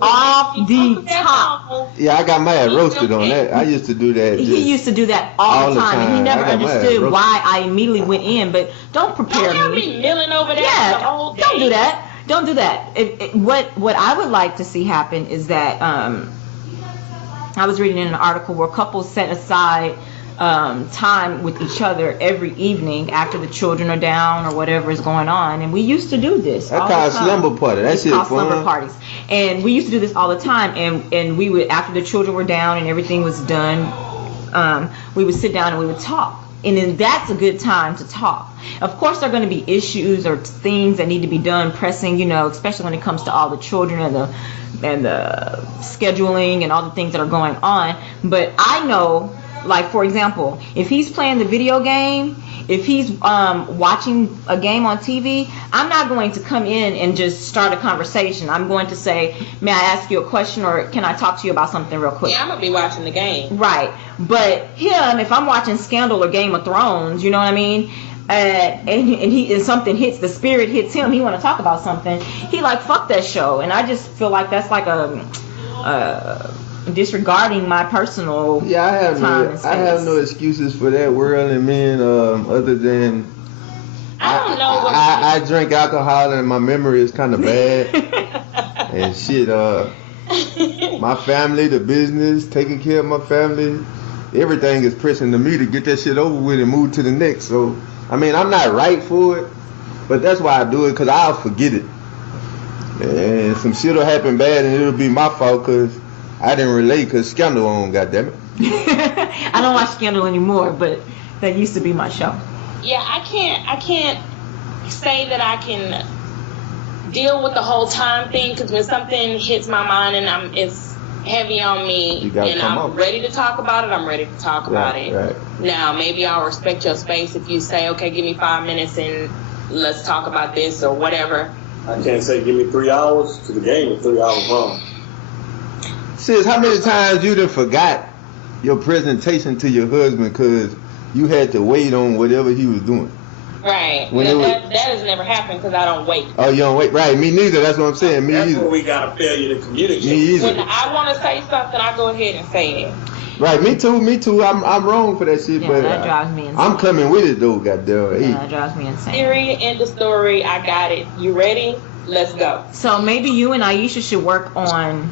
off the top. Yeah, I got mad roasted on that. I used to do that. He used to do that all the time. And he never understood why I immediately went in. But don't prepare me. Be milling over there the whole day. Don't do that. Don't do that. What I would like to see happen is that I was reading in an article where couples set aside time with each other every evening after the children are down or whatever is going on. And we used to do this. That called slumber party. That shit fun. Slumber parties. And we used to do this all the time. And we would, after the children were down and everything was done, we would sit down and we would talk. And then that's a good time to talk. Of course, there are going to be issues or things that need to be done, pressing, especially when it comes to all the children and the scheduling and all the things that are going on. But I know, like, for example, if he's playing the video game, if he's watching a game on TV, I'm not going to come in and just start a conversation. I'm going to say, may I ask you a question, or can I talk to you about something real quick? Yeah, I'm going to be watching the game. Right. But him, if I'm watching Scandal or Game of Thrones, you know what I mean? And something hits, the spirit hits him, he want to talk about something, he like, fuck that show. And I just feel like that's like disregarding my personal time. I have no excuses for that world and men, other than I don't know what I drink alcohol and my memory is kind of bad. And shit, my family, the business, taking care of my family, everything is pressing to me to get that shit over with and move to the next. So I mean, I'm not right for it, but that's why I do it, because I'll forget it. And some shit will happen bad and it'll be my fault because I didn't relate, because Scandal on, goddammit. I don't watch Scandal anymore, but that used to be my show. Yeah, I can't say that I can deal with the whole time thing, because when something hits my mind and it's heavy on me and I'm ready to talk about it, I'm ready to talk about it. Right. Now, maybe I'll respect your space if you say, okay, give me 5 minutes and let's talk about this or whatever. I can't say give me 3 hours, because the game is 3 hours long. Sis, how many times you done forgot your presentation to your husband because you had to wait on whatever he was doing? Right. That has never happened because I don't wait. Oh, you don't wait? Right. Me neither. That's what I'm saying. Me That's either. where we got a failure to communicate. Me either. When I want to say something, I go ahead and say it. Right. Me too. I'm wrong for that shit, but that drives me insane. I'm coming with it though, goddamn. Yeah, that drives me insane. Period. End of story. I got it. You ready? Let's go. So maybe you and Aisha should work on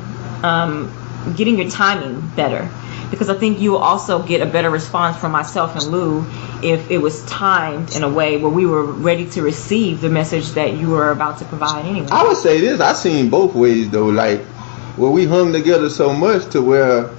getting your timing better, because I think you will also get a better response from myself and Lou if it was timed in a way where we were ready to receive the message that you were about to provide anyway. I would say this. I seen both ways though. Like, where we hung together so much to where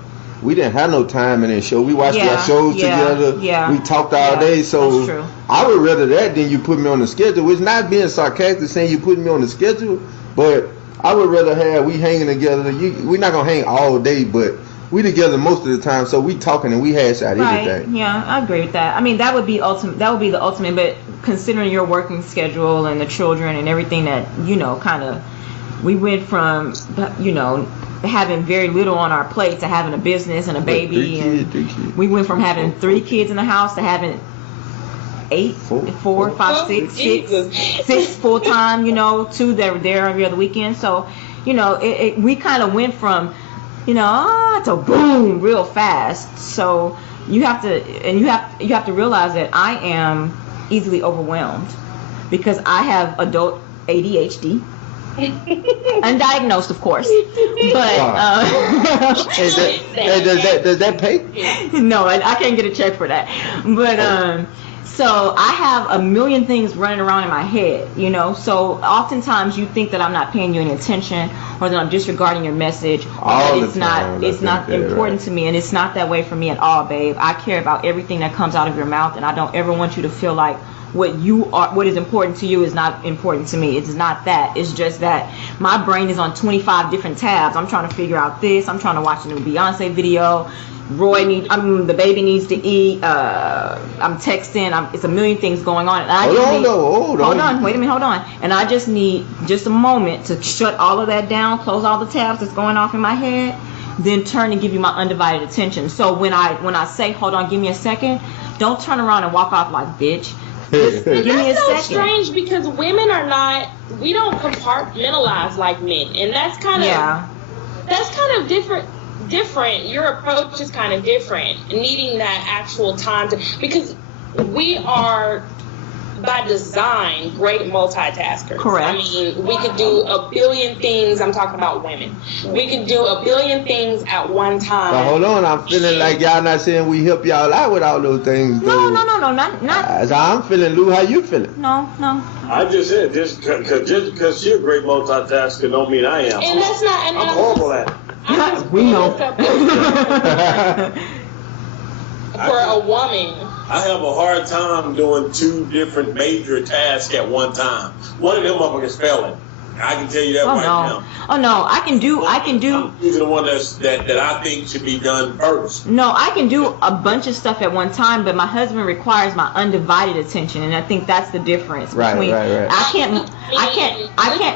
we didn't have no time in the show. We watched our shows together. Yeah. We talked all day. So that's true. I would rather that than you put me on the schedule. It's not being sarcastic saying you put me on the schedule, but I would rather have we hanging together. We're not gonna hang all day, but we together most of the time, so we talking and we hash out everything. Yeah, I agree with that. I mean, that would be ultimate. That would be the ultimate. But considering your working schedule and the children and everything that kind of, we went from having very little on our plate to having a business and a baby, three kids. We went from having 3 kids in the house to having 4, 5, 6 full time. 2 that were there every other weekend. So, we kind of went from to boom real fast. So you have to realize that I am easily overwhelmed because I have adult ADHD. Undiagnosed, of course, but does that pay? No, I can't get a check for that. But so I have a million things running around in my head, So oftentimes you think that I'm not paying you any attention, or that I'm disregarding your message, or that it's not important to me, and it's not that way for me at all, babe. I care about everything that comes out of your mouth, and I don't ever want you to feel like what is important to you is not important to me. It's not that. It's just that my brain is on 25 different tabs. I'm trying to figure out this. I'm trying to watch a new Beyonce video. The baby needs to eat. I'm texting. It's a million things going on. And Hold on. Wait a minute. Hold on. And I just need just a moment to shut all of that down, close all the tabs that's going off in my head, then turn and give you my undivided attention. So when I say, hold on, give me a second, don't turn around and walk off like, bitch. Give me a second. That's so strange because women we don't compartmentalize like men, and that's kind of different. Your approach is kind of different, needing that actual time because we are by design great multitaskers. Correct. I mean, we could do a billion things. I'm talking about women. We could do a billion things at one time. But hold on, I'm feeling like y'all not saying we help y'all out with all those things. No, though. not. So I'm feeling, Lou. How you feeling? No. I just said just because you're a great multitasker don't mean I am. And that's not. And I'm horrible at it. We know. For a woman. I have a hard time doing two different major tasks at one time. One of them motherfuckers spelling. I can tell you that now. Oh no, I can do. I'm choosing the one that I think should be done first. No, I can do a bunch of stuff at one time, but my husband requires my undivided attention, and I think that's the difference between. Right. I can't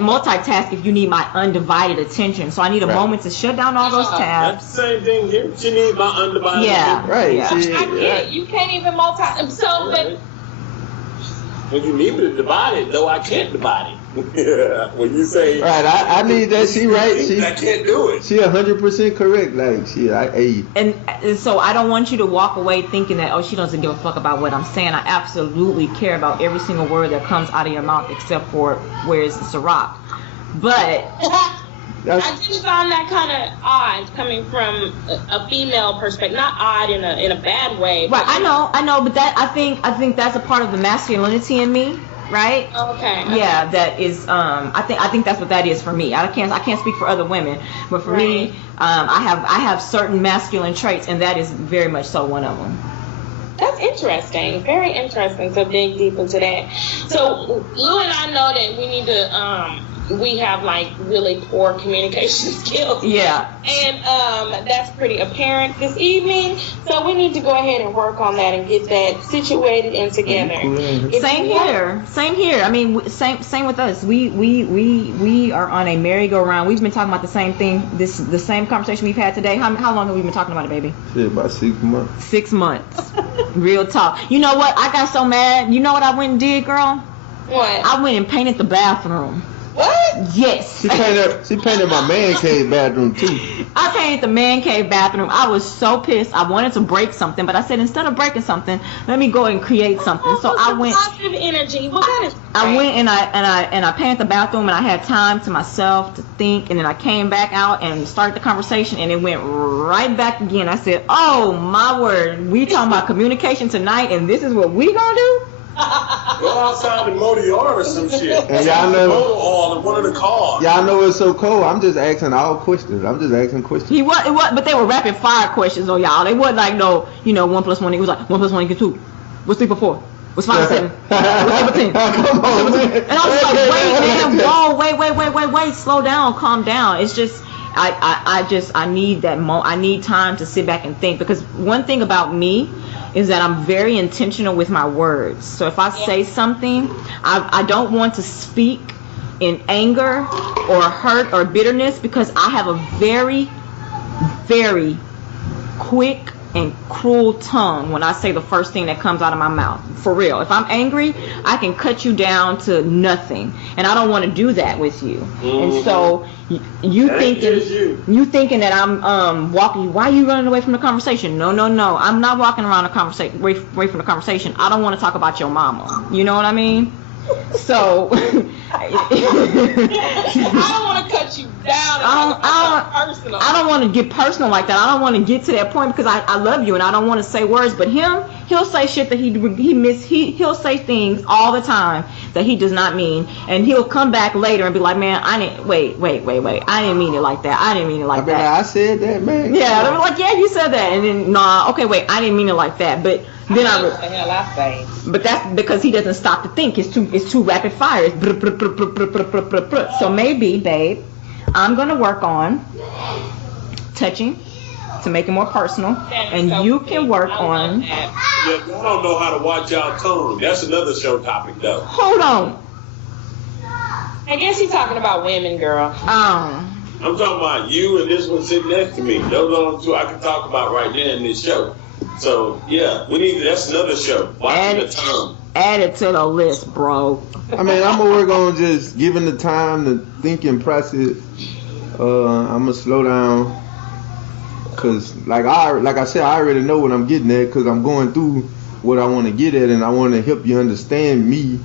multitask if you need my undivided attention. So I need a moment to shut down all those tabs. That's the same thing here. She needs my undivided attention. Right. Yeah. I get it. You can't even multitask. So, but when you need me to divide it, though, I can't divide it. When you say right, I need that. She right. I can't do it. She 100% correct. Like And so I don't want you to walk away thinking that she doesn't give a fuck about what I'm saying. I absolutely care about every single word that comes out of your mouth, except for where is the Ciroc. But I just found that kind of odd coming from a female perspective. Not odd in a bad way. Right, I know, but that I think that's a part of the masculinity in me. Right? Okay. Yeah, that is. I think that's what that is for me. I can't speak for other women, but for me, I have certain masculine traits, and that is very much so one of them. That's interesting. Very interesting to dig deep into that. So Lou and I know that we need to. We have like really poor communication skills. Yeah. And that's pretty apparent this evening. So we need to go ahead and work on that and get that situated and together. Same here. I mean, same with us. We are on a merry-go-round. We've been talking about the same thing. The same conversation we've had today. How long have we been talking about it, baby? Shit, about 6 months. 6 months. Real talk. You know what? I got so mad. You know what I went and did, girl? What? I went and painted the bathroom. What? Yes. She painted my man cave bathroom too. I painted the man cave bathroom. I was so pissed. I wanted to break something, but I said instead of breaking something, let me go and create something. So I went. Positive energy. Well, that is. I went and I painted the bathroom, and I had time to myself to think, and then I came back out and started the conversation, and it went right back again. I said, "Oh my word, we talking about communication tonight, and this is what we gonna do." Go outside and mow the yard or some shit. And y'all know motor oil in one of the cars. Y'all know it's so cold. I'm just asking all questions. It was, but they were rapid fire questions on y'all. They wasn't like 1 + 1. It was like 1 + 1 equals 2. What's 3 + 4? What's 5 + 7? What's 8 + 10? Come on, man. And I was like, wait, man, whoa, wait, slow down, calm down. It's just, I need that I need time to sit back and think, because one thing about me is that I'm very intentional with my words. So if I say something, I don't want to speak in anger or hurt or bitterness, because I have a very, very quick and cruel tongue when I say the first thing that comes out of my mouth. For real. If I'm angry, I can cut you down to nothing. And I don't want to do that with you. Mm-hmm. And so you thinking that I'm walking, why are you running away from the conversation? No. I'm not walking around away from the conversation. I don't want to talk about your mama. You know what I mean? So I don't want to cut you down. I don't want to get personal like that. I don't want to get to that point, because I love you and I don't want to say words. But he'll say shit that he'll say things all the time that he does not mean, and he'll come back later and be like, man, wait, I didn't mean it like that. I didn't mean it like that. I said that, man. Yeah, they were like, yeah, you said that, and then okay, wait, I didn't mean it like that. But then what the hell I say? But that's because he doesn't stop to think. It's too rapid fire. It's so maybe, babe, I'm gonna work on touching to make it more personal, and so you can work on. Yeah, you don't know how to watch y'all tongue. That's another show topic, though. Hold on. I guess he's talking about women, girl. I'm talking about you and this one sitting next to me. Those are the two I can talk about right there in this show. So yeah, that's another show. Watching the tongue. Add it to the list, bro. I mean, I'm gonna work on just giving the time to think and process. I'm gonna slow down, cause like I said, I already know what I'm getting at, cause I'm going through what I want to get at, and I want to help you understand me,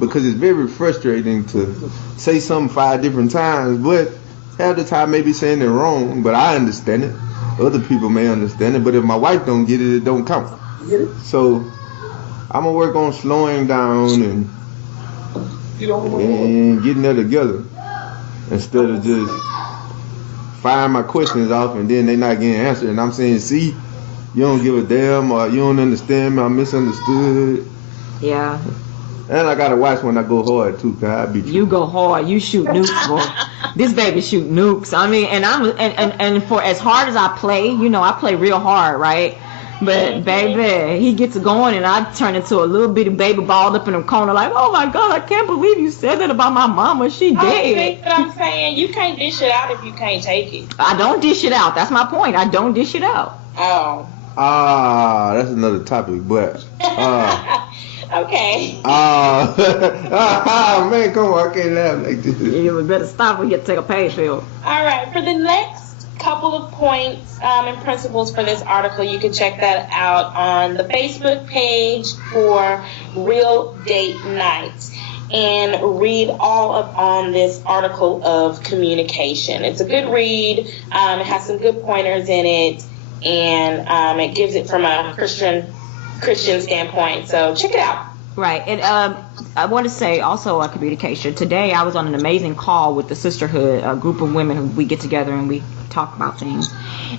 because it's very frustrating to say something 5 different times, but half the time maybe saying it wrong, but I understand it. Other people may understand it, but if my wife don't get it, it don't count. So I'm gonna work on slowing down and getting that together, instead of just firing my questions off and then they not getting answered. And I'm saying, see, you don't give a damn, or you don't understand me, I misunderstood. Yeah. And I gotta watch when I go hard too, cause I be You go hard. You shoot nukes, boy. This baby shoot nukes. I mean, and for as hard as I play, you know, I play real hard, right? But baby, he gets going, and I turn into a little bitty baby balled up in a corner, like, oh my God, I can't believe you said that about my mama. She dead. Okay, but I'm saying you can't dish it out if you can't take it. I don't dish it out. That's my point. I don't dish it out. Oh. That's another topic, but Okay. Man, come on, I can't laugh like this. You better stop when you get to take a page, Phil. All right. For the next couple of points and principles for this article, you can check that out on the Facebook page for Real Date Nights and read all up on this article of communication. It's a good read. It has some good pointers in it, and it gives it from a Christian standpoint. So check it out. Right. And I want to say also on communication. Today I was on an amazing call with the Sisterhood, a group of women who we get together and we talk about things.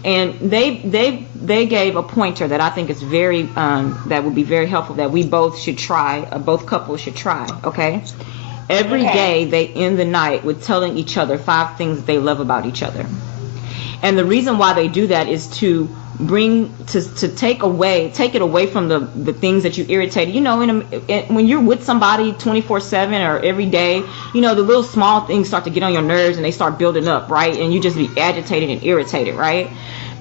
And they gave a pointer that I think is very that would be very helpful, that we both should try, both couples should try. Okay. Every day they end the night with telling each other 5 things that they love about each other. And the reason why they do that is to take it away from the things that you irritate. You know, when you're with somebody 24/7 or every day, you know, the little small things start to get on your nerves and they start building up, right? And you just be agitated and irritated, right?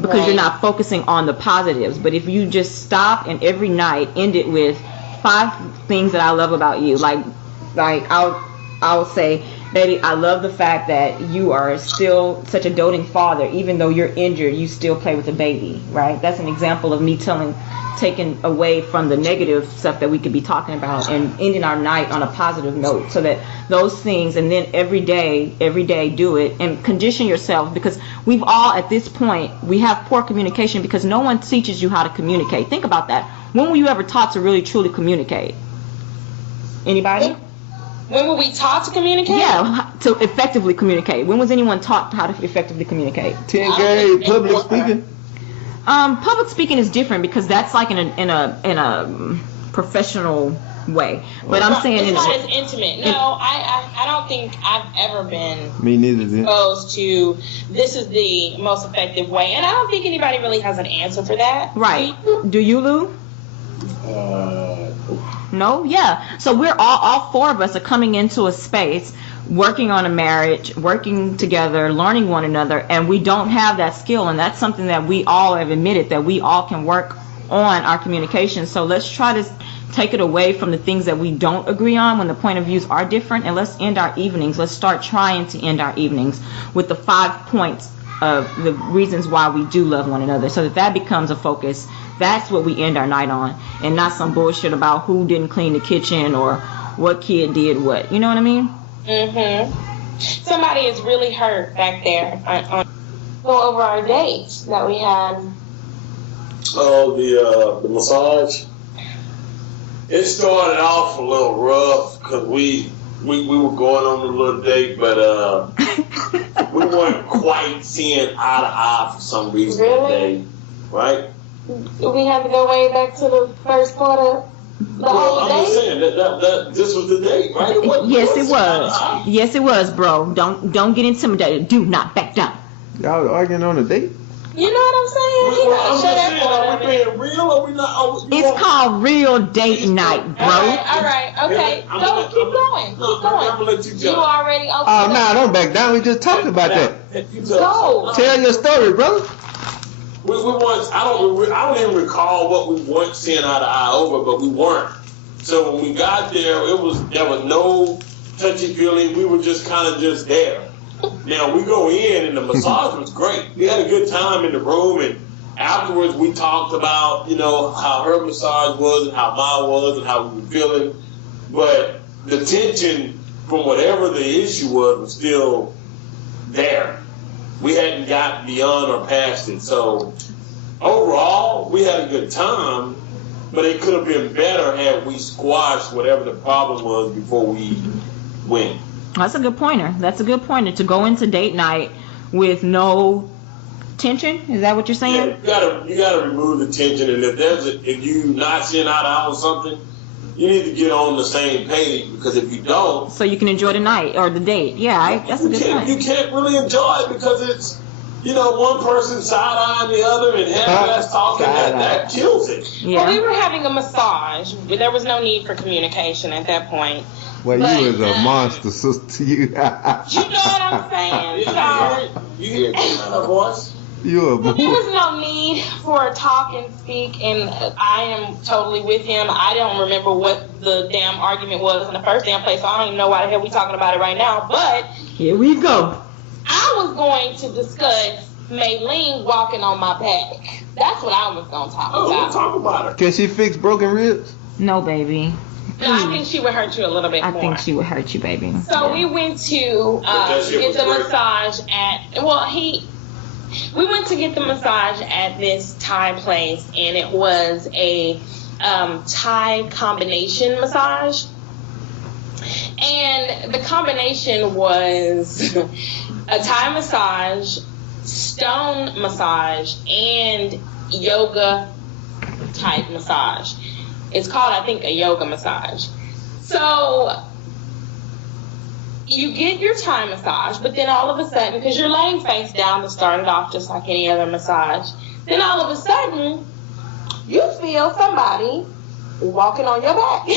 Because you're not focusing on the positives. But if you just stop and every night end it with 5 things that I love about you, like I'll say, baby, I love the fact that you are still such a doting father. Even though you're injured, you still play with the baby, right? That's an example of me taking away from the negative stuff that we could be talking about and ending our night on a positive note, so that those things, and then every day do it and condition yourself, because we've all, at this point, we have poor communication because no one teaches you how to communicate. Think about that. When were you ever taught to really truly communicate? Anybody? When were we taught to communicate? Yeah, to effectively communicate. When was anyone taught how to effectively communicate? 10th grade public speaking. Public speaking is different because that's like in a professional way. But I'm saying it's not as intimate. No, I don't think I've ever been exposed to this is the most effective way, and I don't think anybody really has an answer for that. Right? Do you, Lou? No? Yeah. So we're all 4 of us are coming into a space, working on a marriage, working together, learning one another, and we don't have that skill. And that's something that we all have admitted, that we all can work on our communication. So let's try to take it away from the things that we don't agree on when the point of views are different, and let's end our evenings. Let's start trying to end our evenings with the 5 points of the reasons why we do love one another, so that becomes a focus. That's what we end our night on, and not some bullshit about who didn't clean the kitchen or what kid did what. You know what I mean? Somebody is really hurt back there. Go over our dates that we had. Oh, the massage. It started off a little rough because we were going on a little date, but we weren't quite seeing eye to eye for some reason that day, right? We had to go way back to the first part of the whole I'm date? just saying that this was the date, right? Yes, it was. Yes, it was, bro. Don't get intimidated. Do not back down. Y'all was arguing on a date? You know what I'm saying? I'm just saying, are we being real or we not? It's called Real Date Night, bro. All right, okay. Keep going. Keep going. I'm gonna let you You jump. already opened Oh, nah, don't back down. We just talked about that. Go. Tell your story, brother. We once, I don't even recall what we weren't seeing eye to eye over, but we weren't. So when we got there, there was no touchy feely. We were just kind of just there. Now we go in and the massage was great. We had a good time in the room, and Afterwards, we talked about, how her massage was and how mine was and how we were feeling. But the tension from whatever the issue was still there. We hadn't gotten beyond or past it. So overall, we had a good time, but it could have been better had we squashed whatever the problem was before we went. That's a good pointer. To go into date night with no tension. Is that what you're saying? Yeah, you gotta remove the tension, and if you not seeing eye to eye on something, you need to get on the same page, because if you don't, so you can enjoy the night or the date. Yeah, that's a good point. You can't really enjoy it because it's one person side eyeing the other and half-ass talking. That kills it. Yeah. Well, we were having a massage. There was no need for communication at that point. Well, you was a monster, sister. You know what I'm saying? You hear her voice? There was no need for a talk and speak, and I am totally with him. I don't remember what the damn argument was in the first damn place, so I don't even know why the hell we talking about it right now. But here we go. I was going to discuss Maylene walking on my back. That's what I was going to talk about. We'll talk about her. Can she fix broken ribs? No, baby. No, I think she would hurt you a little bit more. I think she would hurt you, baby. So we went to get the massage at, we went to get the massage at this Thai place, and it was a Thai combination massage. And the combination was a Thai massage, stone massage, and yoga type massage. It's called, I think, a yoga massage. So you get your Thai massage, but then all of a sudden, because you're laying face down to start it off just like any other massage, then all of a sudden, you feel somebody walking on your back.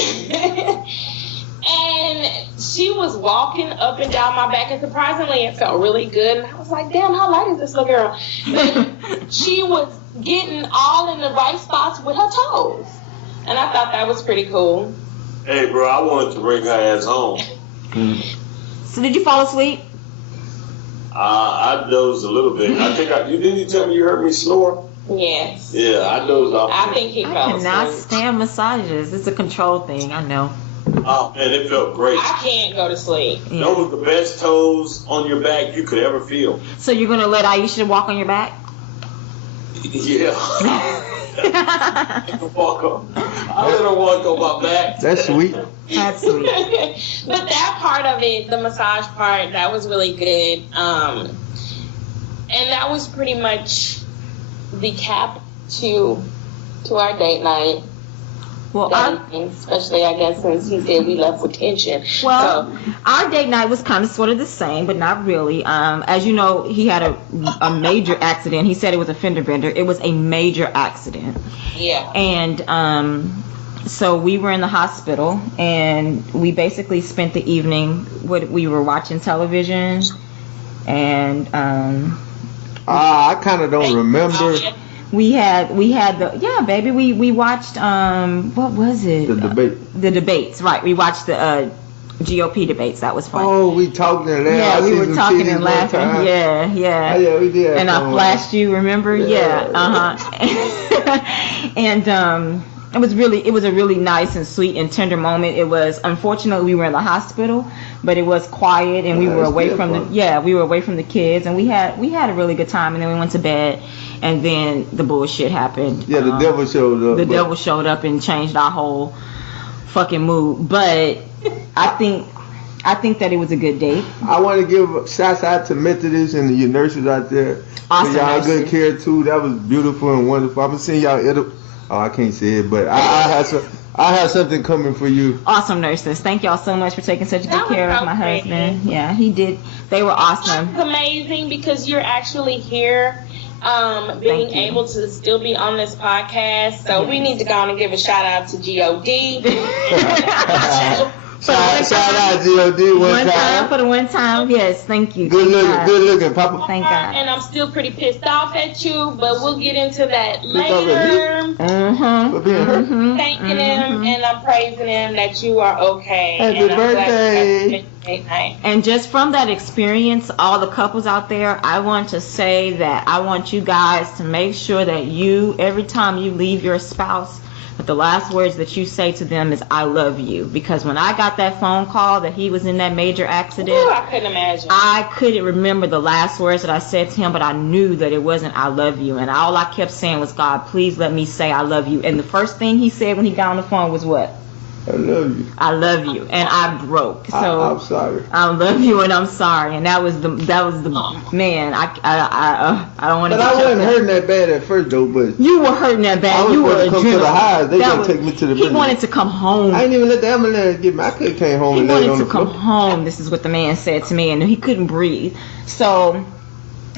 And she was walking up and down my back, and surprisingly, it felt really good. And I was like, damn, how light is this little girl? But she was getting all in the right spots with her toes. And I thought that was pretty cool. Hey, bro, I wanted to bring her ass home. So did you fall asleep? I dozed a little bit. I think didn't you tell me you heard me snore? Yes. Yeah, I dozed off. I think he fell asleep. I cannot stand massages. It's a control thing, I know. Oh, man, it felt great. I can't go to sleep. Yeah. Those were the best toes on your back you could ever feel. So you're going to let Aisha walk on your back? Yeah. I let her walk on my back. That's sweet. That's sweet. But that part of it, the massage part, that was really good. And that was pretty much the cap to our date night. Well, especially, I guess, since he said we left with tension. Well, our date night was kind of sort of the same, but not really. As you know, he had a major accident. He said it was a fender bender. It was a major accident. Yeah. And so we were in the hospital, and we basically spent the evening. We were watching television, and I kind of don't remember. We had baby. We watched what was it? The debates, right? We watched the GOP debates. That was fun. Oh, we talked and laughed. Yeah, we were talking and laughing. Yeah. Oh, yeah, we did. And I flashed you. Remember? Yeah. And it was a really nice and sweet and tender moment. It was, unfortunately, we were in the hospital, but it was quiet, and we were away from the kids, and we had a really good time. And then we went to bed. And then the bullshit happened. Yeah, the devil showed up. The devil showed up and changed our whole fucking mood. But I think that it was a good date. I want to give shouts out to Methodist and your nurses out there. Awesome for y'all nurses. Good care too. That was beautiful and wonderful. I'm seeing y'all. I can't say it, but I have something coming for you. Awesome nurses. Thank y'all so much for taking such good care of my husband. Yeah, he did. They were awesome. It's amazing because you're actually here. Being able to still be on this podcast, so we need to go on and give a shout out to God. Shout out GOD one time. For the one time, yes, thank you. Good looking, Papa. Thank God. And I'm still pretty pissed off at you, but we'll get into that later. For being hurt. Thanking him and I'm praising him that you are okay. Happy and I'm birthday. Night. And just from that experience, all the couples out there, I want to say that I want you guys to make sure that every time you leave your spouse, but the last words that you say to them is "I love you." Because when I got that phone call that he was in that major accident, Ooh, I couldn't imagine. I couldn't remember the last words that I said to him, but I knew that it wasn't "I love you." And all I kept saying was, "God, please let me say I love you." And the first thing he said when he got on the phone was what? I love you. I love you, and I broke. So I'm sorry. I love you, and I'm sorry. And that was the man. I don't want to. But I wasn't hurting that bad at first though. But you were hurting that bad. I was You were going to come to the highs. They gonna take me to the. He wanted to come home. I didn't even let the ambulance get me. I could have came home and laid on the floor. He wanted to come home. This is what the man said to me, and he couldn't breathe. So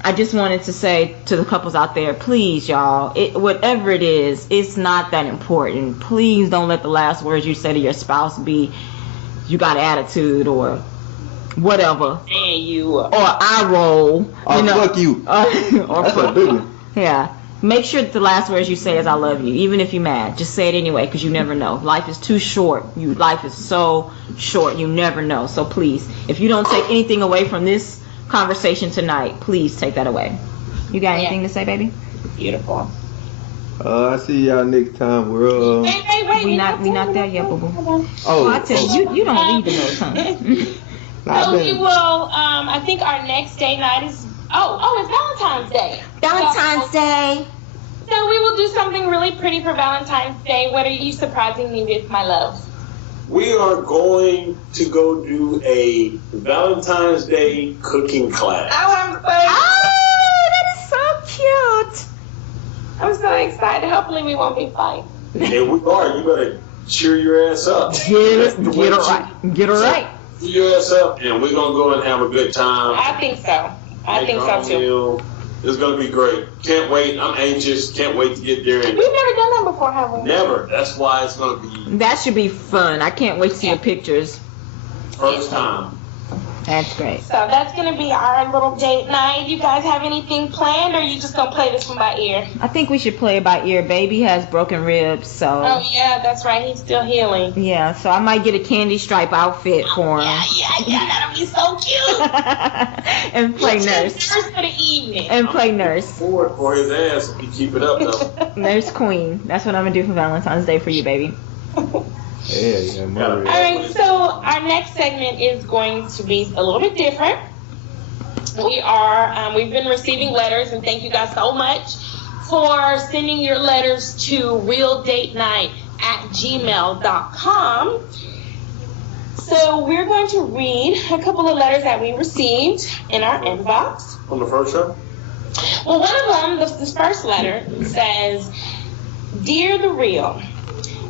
I just wanted to say to the couples out there, please, y'all, whatever it is, it's not that important. Please don't let the last words you say to your spouse be, "You got attitude," or whatever. And you. Or "I roll." Or fuck you. Or That's a big one. Yeah. Make sure that the last words you say is "I love you," even if you're mad. Just say it anyway, because you never know. Life is too short. Life is so short. You never know. So please, if you don't take anything away from this conversation tonight, please take that away. You got anything to say, baby? Beautiful. I see y'all next time. We're Wait. We not there yet, boo boo. Oh, I tell you don't read the notes, huh? So we will. I think our next date night is. It's Valentine's Day. Valentine's Day. So we will do something really pretty for Valentine's Day. What are you surprising me with, my love? We are going to go do a Valentine's Day cooking class. I'm that is so cute. I'm so excited. Hopefully we won't be fighting. And we are. You better cheer your ass up. Get her right. Get her right. Cheer your ass up, and we're going to go and have a good time. I think so. I think so too. Meal. It's going to be great. Can't wait. I'm anxious. Can't wait to get there. We've never done that before, have we? Never. That's why it's going to be That should be fun. I can't wait to see the pictures. first time. That's great. So that's going to be our little date night. You guys have anything planned, or are you just going to play this one by ear? I think we should play it by ear. Baby has broken ribs, so. Oh, yeah, that's right. He's still healing. Yeah, so I might get a candy stripe outfit for him. Yeah, that'll be so cute. And play Nurse nurse. for the evening. And play nurse. Forward for his ass if you keep it up, though. Nurse queen. That's what I'm going to do for Valentine's Day for you, baby. Yeah, All right, so our next segment is going to be a little bit different. We've been receiving letters, and thank you guys so much for sending your letters to realdatenight@gmail.com. So we're going to read a couple of letters that we received in our inbox. On the first show? Well, one of them, this first letter, says, "Dear the Real,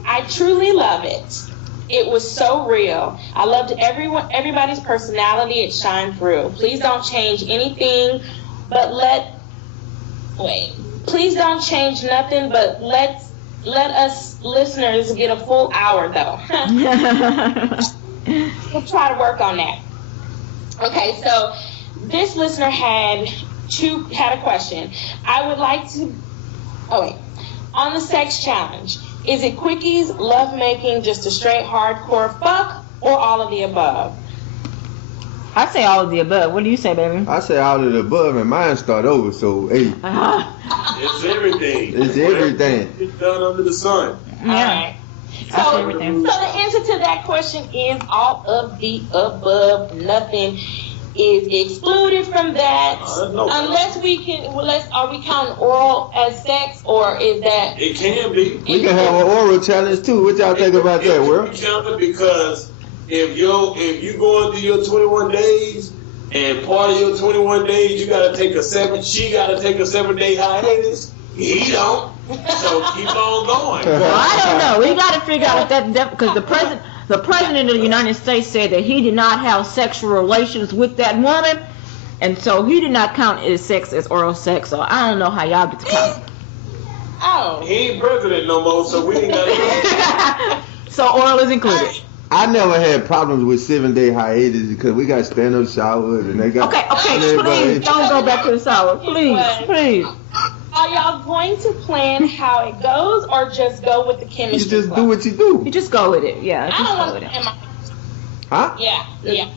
I truly love it. It was so real. I loved everybody's personality. It shined through. Please don't change anything, please don't change nothing, but let us listeners get a full hour, though." We'll try to work on that. Okay, so this listener had a question. I would like to, on the sex challenge, is it quickies, lovemaking, just a straight hardcore fuck, or all of the above? I say all of the above. What do you say, baby? I say all of the above, and mine start over. So hey, It's everything. It's everything. It's done under the sun. Yeah. All right. That's So everything. the answer to that question is all of the above. Nothing is excluded from that, No. Are we counting oral as sex, or is that? It can be. We can have an oral challenge too. What y'all think about that, Will? Because if you going through your 21 days, and part of your 21 days, she got to take a 7-day hiatus. He don't. So keep on going. Well, I don't know. We got to figure out if that, because the president of the United States said that he did not have sexual relations with that woman, and so he did not count his sex as oral sex. So I don't know how y'all get to count. Oh. He ain't president no more, so we ain't got to. So oral is included. I never had problems with 7-day hiatus because we got stand-up showers and they got. Okay, please don't go back to the shower. Please. Are y'all going to plan how it goes or just go with the chemistry? You just do what you do. You just go with it. Yeah. I don't want to plan my. Huh? Yeah.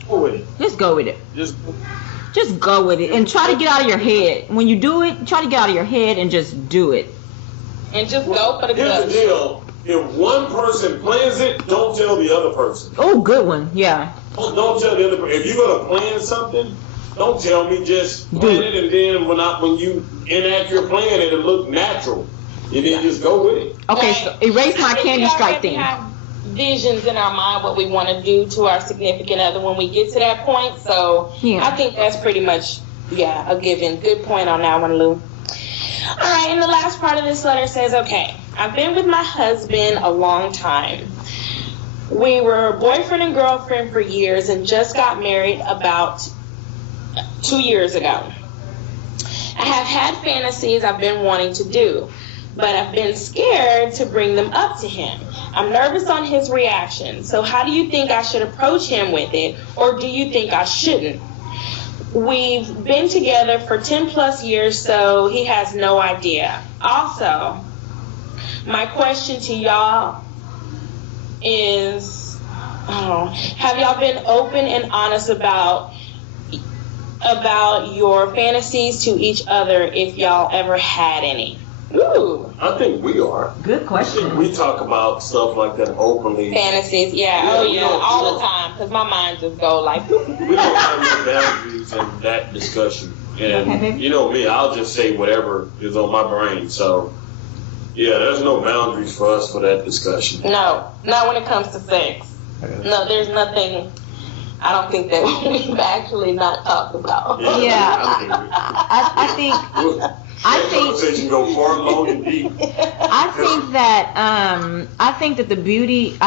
Go with it. Just go with it. Just go with it and try to get out of your head. When you do it, try to get out of your head and just do it. And just go for the here's gut. the deal. If one person plans it, don't tell the other person. Oh, good one. Yeah. Don't tell the other person. If you're gonna plan something, don't tell me. Just plan it, and then when you enact your plan, it'll look natural. And then just go with it. Okay, so erase my candy stripe thing. Visions in our mind what we want to do to our significant other when we get to that point. So yeah. I think that's pretty much a given. Good point on that one, Lou. All right, and the last part of this letter says, okay, I've been with my husband a long time. We were boyfriend and girlfriend for years and just got married about 2 years ago. I have had fantasies I've been wanting to do, but I've been scared to bring them up to him. I'm nervous on his reaction. So how do you think I should approach him with it, or do you think I shouldn't? We've been together for 10 plus years, so he has no idea. Also, my question to y'all is, have y'all been open and honest about your fantasies to each other if y'all ever had any? Ooh. I think we are. Good question. We talk about stuff like that openly. Fantasies, all the time, because my mind just go like. We don't have no boundaries in that discussion. And you know me, I'll just say whatever is on my brain. So, yeah, there's no boundaries for us for that discussion. No, not when it comes to sex. No, there's nothing. I don't think that we've actually not talked about. I think conversation go far, long, and deep. I think that the beauty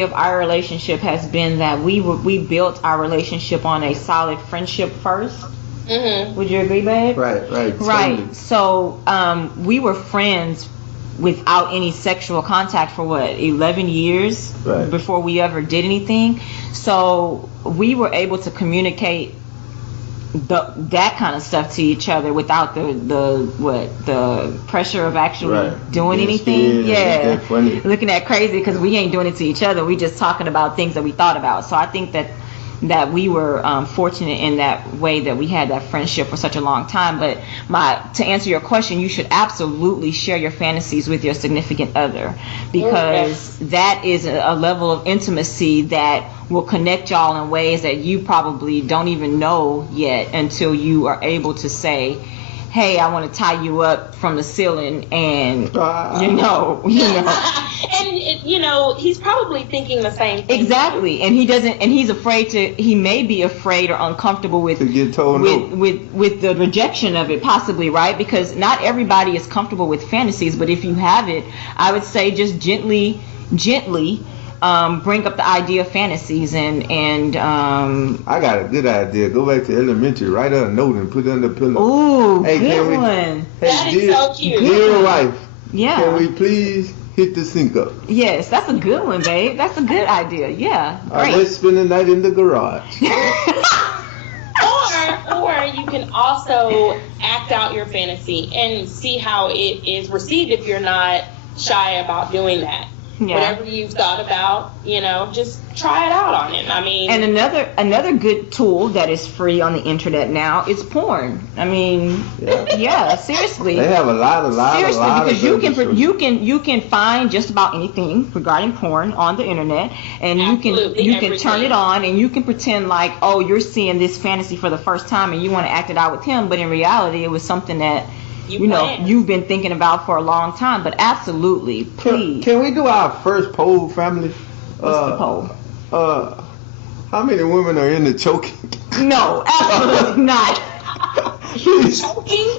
of our relationship has been that we built our relationship on a solid friendship first. Mm-hmm. Would you agree, babe? Right. Right. So we were friends without any sexual contact for 11 years before we ever did anything. So we were able to communicate that kind of stuff to each other without the pressure of actually doing anything. Yeah, looking at crazy because we ain't doing it to each other. We just talking about things that we thought about. So I think that we were fortunate in that way that we had that friendship for such a long time. But to answer your question, you should absolutely share your fantasies with your significant other, because that is a level of intimacy that will connect y'all in ways that you probably don't even know yet until you are able to say, hey, I want to tie you up from the ceiling, and you know. And he's probably thinking the same thing. Exactly, and he may be afraid or uncomfortable with to get told with the rejection of it, possibly, right? Because not everybody is comfortable with fantasies, but if you have it, I would say just gently bring up the idea of fantasies and I got a good idea. Go back to elementary, write her a note and put it under the pillow. Ooh, hey, good one. That is so cute. Dear wife, can we please hit the sink up? Yes, that's a good one, babe. That's a good idea. Yeah, great. Let's spend the night in the garage. Or you can also act out your fantasy and see how it is received if you're not shy about doing that. Yeah. Whatever you've thought about, just try it out on him. I mean, and another good tool that is free on the internet now is porn. I mean, yeah seriously. They have a lot because you can find just about anything regarding porn on the internet, and you can turn it on and you can pretend like, oh, you're seeing this fantasy for the first time and you want to act it out with him, but in reality it was something that you've been thinking about for a long time. But absolutely, please. Can we do our first poll, family? What's the poll? How many women are into choking? No, absolutely not.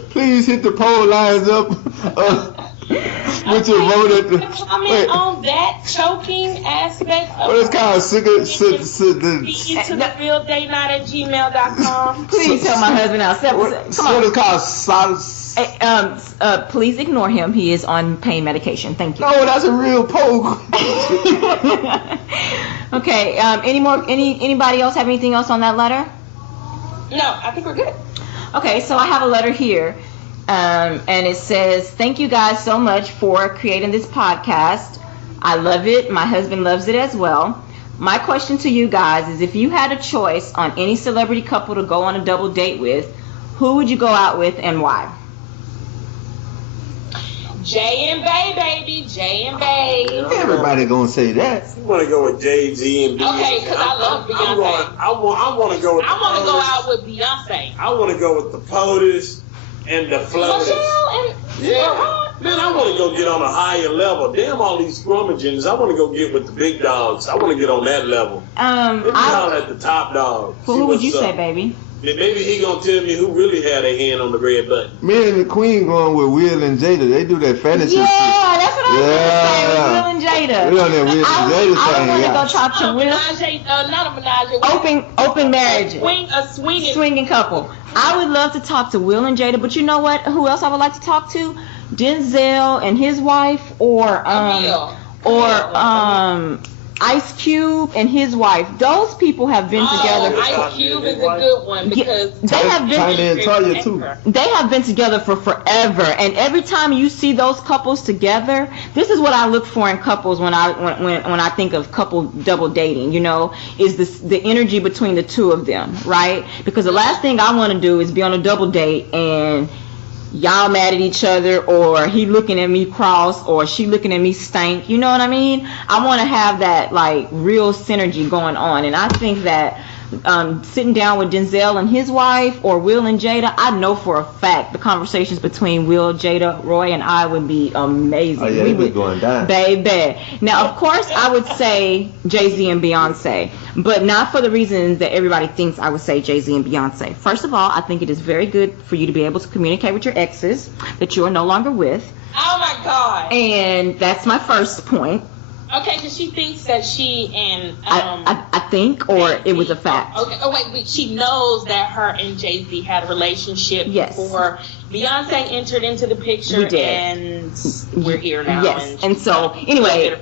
Please hit the poll lines up. With your vote at the comment on that choking aspect of what is called to the real day night at gmail.com. Please tell my husband out. What is called please ignore him. He is on pain medication. Thank you. No, that's a real poll. Okay. Anybody else have anything else on that letter? No, I think we're good. Okay, so I have a letter here, and it says, "Thank you guys so much for creating this podcast. I love it. My husband loves it as well. My question to you guys is, if you had a choice on any celebrity couple to go on a double date with, who would you go out with and why?" J and Bay, baby. J and Bay. Everybody gonna say that. You want to go with Jay-Z and Beyonce? Okay, because I love Beyonce. I want to go with. I want to go out with Beyonce. I want to go with the POTUS and the FLOTUS. Michelle and Yeah. Man, I want to go get on a higher level. Damn all these scrummagings. I want to go get with the big dogs. I want to get on that level. Let me down at the top dog. Well, who would you say, baby? And maybe he gonna tell me who really had a hand on the red button. Me and the Queen going with Will and Jada. They do that fantasy Yeah, shit. that's what I was going to say with Will and Jada. We on that Will and Jada I thing. want to go Yeah. talk to Will. not a menage. Open marriage. A swinging. Swinging couple. I would love to talk to Will and Jada, but you know what? Who else I would like to talk to? Denzel and his wife, or Ice Cube and his wife. Those people have been together. Ice Cube is a good one because they have been. China and Toya too. They have been together for forever, and every time you see those couples together, this is what I look for in couples when I think of couple double dating. You know, is the energy between the two of them, right? Because the last thing I want to do is be on a double date and y'all mad at each other, or he looking at me cross, or she looking at me stank. You know what I mean? I want to have that like real synergy going on, and I think that sitting down with Denzel and his wife, or Will and Jada, I know for a fact the conversations between Will, Jada, Roy, and I would be amazing. Oh yeah, we would going down, baby. Now, of course, I would say Jay-Z and Beyonce, but not for the reasons that everybody thinks I would say Jay-Z and Beyonce. First of all, I think it is very good for you to be able to communicate with your exes that you are no longer with. Oh my God. And that's my first point. Okay, because she thinks that she and I think, or Jay-Z, it was a fact. Okay. Oh wait, but she knows that her and Jay-Z had a relationship before Beyonce entered into the picture. We did. And we're here now. Yes. And so anyway,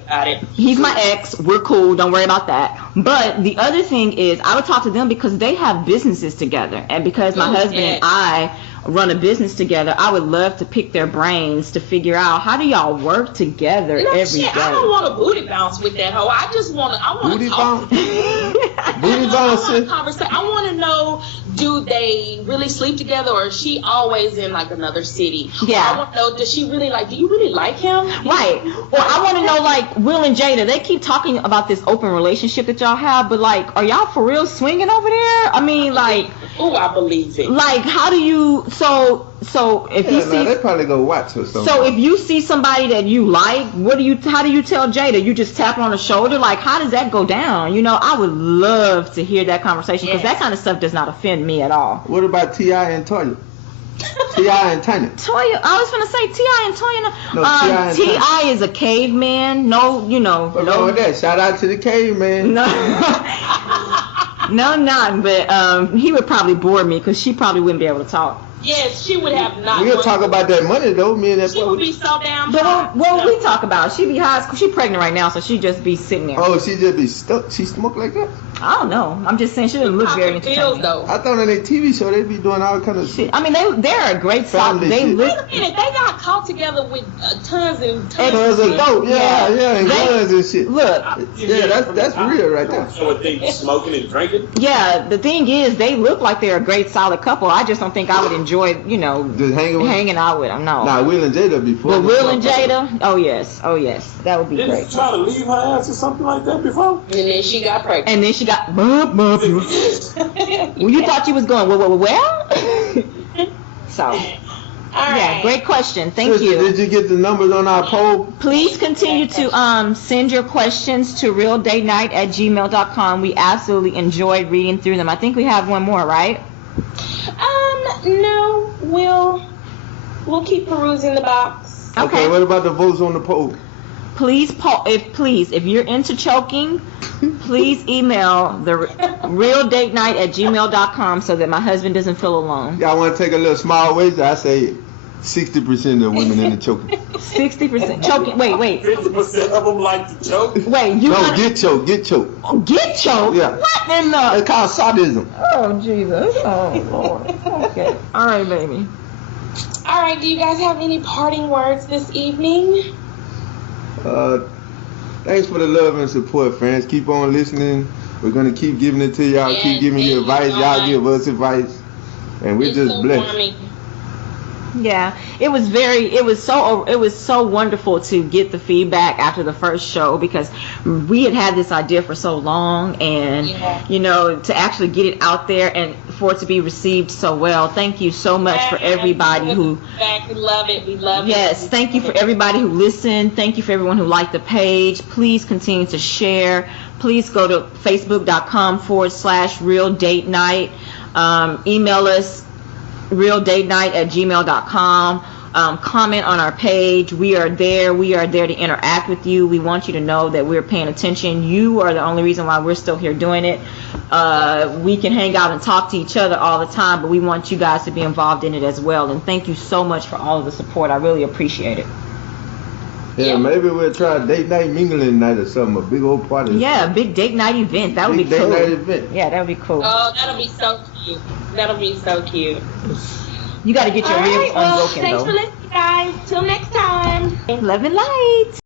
he's my ex. We're cool. Don't worry about that. But the other thing is, I would talk to them because they have businesses together, and because my husband and I run a business together, I would love to pick their brains to figure out, how do y'all work together every day? I don't want a booty bounce with that hoe. I want to talk. Booty bounce. I want to know, do they really sleep together, or is she always in like another city? Yeah. Or I want to know, do you really like him? Right. Or I want to know, like, Will and Jada, they keep talking about this open relationship that y'all have, but like, are y'all for real swinging over there? I mean, like, oh, I believe it. Like, how do you, so if you see, they probably go watch or something. So if you see somebody that you like, how do you tell Jada? You just tap her on the shoulder? Like, how does that go down? You know, I would love to hear that conversation, because that kind of stuff does not offend me at all. What about T.I. and Toya? T.I. and Tiny. Toya, I was gonna say T.I. and Toya. No, T.I. is a caveman. No, you know. What's wrong with that? Shout out to the caveman. No. No, not. But he would probably bore me, because she probably wouldn't be able to talk. Yes, she would have not. We'll talk about that money though. Me and that. She would be so damn. But what would we talk about? She be high school. She pregnant right now, so she just be sitting there. Oh, she just be stuck. She smoke like that? I don't know. I'm just saying she doesn't look very entertaining. Though. I thought on their TV show they be doing all kind of shit. I mean, they're a great song. They look. Wait a minute, they got caught together with tons and tons of dope. Yeah, and guns and shit. Look. Yeah, that's real right there. So they smoking and drinking? Yeah, the thing is, they look like they're a great solid couple. I just don't think I would enjoy, just hanging out with them. No. Nah, Will and Jada before. But Will and Jada, oh yes, that would be Didn't great. You try to leave her ass or something like that before? And then she got pregnant. And then she got well, you thought you was going well. So. Yeah, great question. Thank you. Did you get the numbers on our poll? Please continue to send your questions to realdatenight@gmail.com. We absolutely enjoyed reading through them. I think we have one more, right? No, we'll keep perusing the box. Okay, what about the votes on the poll? Please, if you're into choking, please email the realdatenight@gmail.com so that my husband doesn't feel alone. Y'all want to take a little small wager? I say 60% of the women in the choking. 60% choking. Wait. 50% of them like to choke. Wait, you No, wanna- get choked. Get choked? Yeah. What in the? That's called sadism. Oh Jesus! Oh Lord. Okay. All right, baby. All right, do you guys have any parting words this evening? Thanks for the love and support, friends. Keep on listening. We're gonna keep giving it to y'all. Yes, Keep giving you thank you advice. so Y'all much. give us advice, and we're It's just so blessed. warming. Yeah, it was so wonderful to get the feedback after the first show, because we had this idea for so long, and Yeah. to actually get it out there and for it to be received so well. Thank you so much for everybody who. We love it. We love it. Yes, thank you for everybody who listened. Thank you for everyone who liked the page. Please continue to share. Please go to facebook.com/real date night. Email us realdatenight@gmail.com. Comment on our page. We are there. We are there to interact with you. We want you to know that we're paying attention. You are the only reason why we're still here doing it. We can hang out and talk to each other all the time, but we want you guys to be involved in it as well. And thank you so much for all of the support. I really appreciate it. Yeah, maybe we'll try a date night mingling night or something. A big old party. Yeah, a big date night event. That would be Big cool. date night event. Yeah, that would be cool. Oh, that'll be so cute. That'll be so cute. You got to get your All ribs right, well, unbroken, thanks though. for listening, guys. Till next time. Love and light.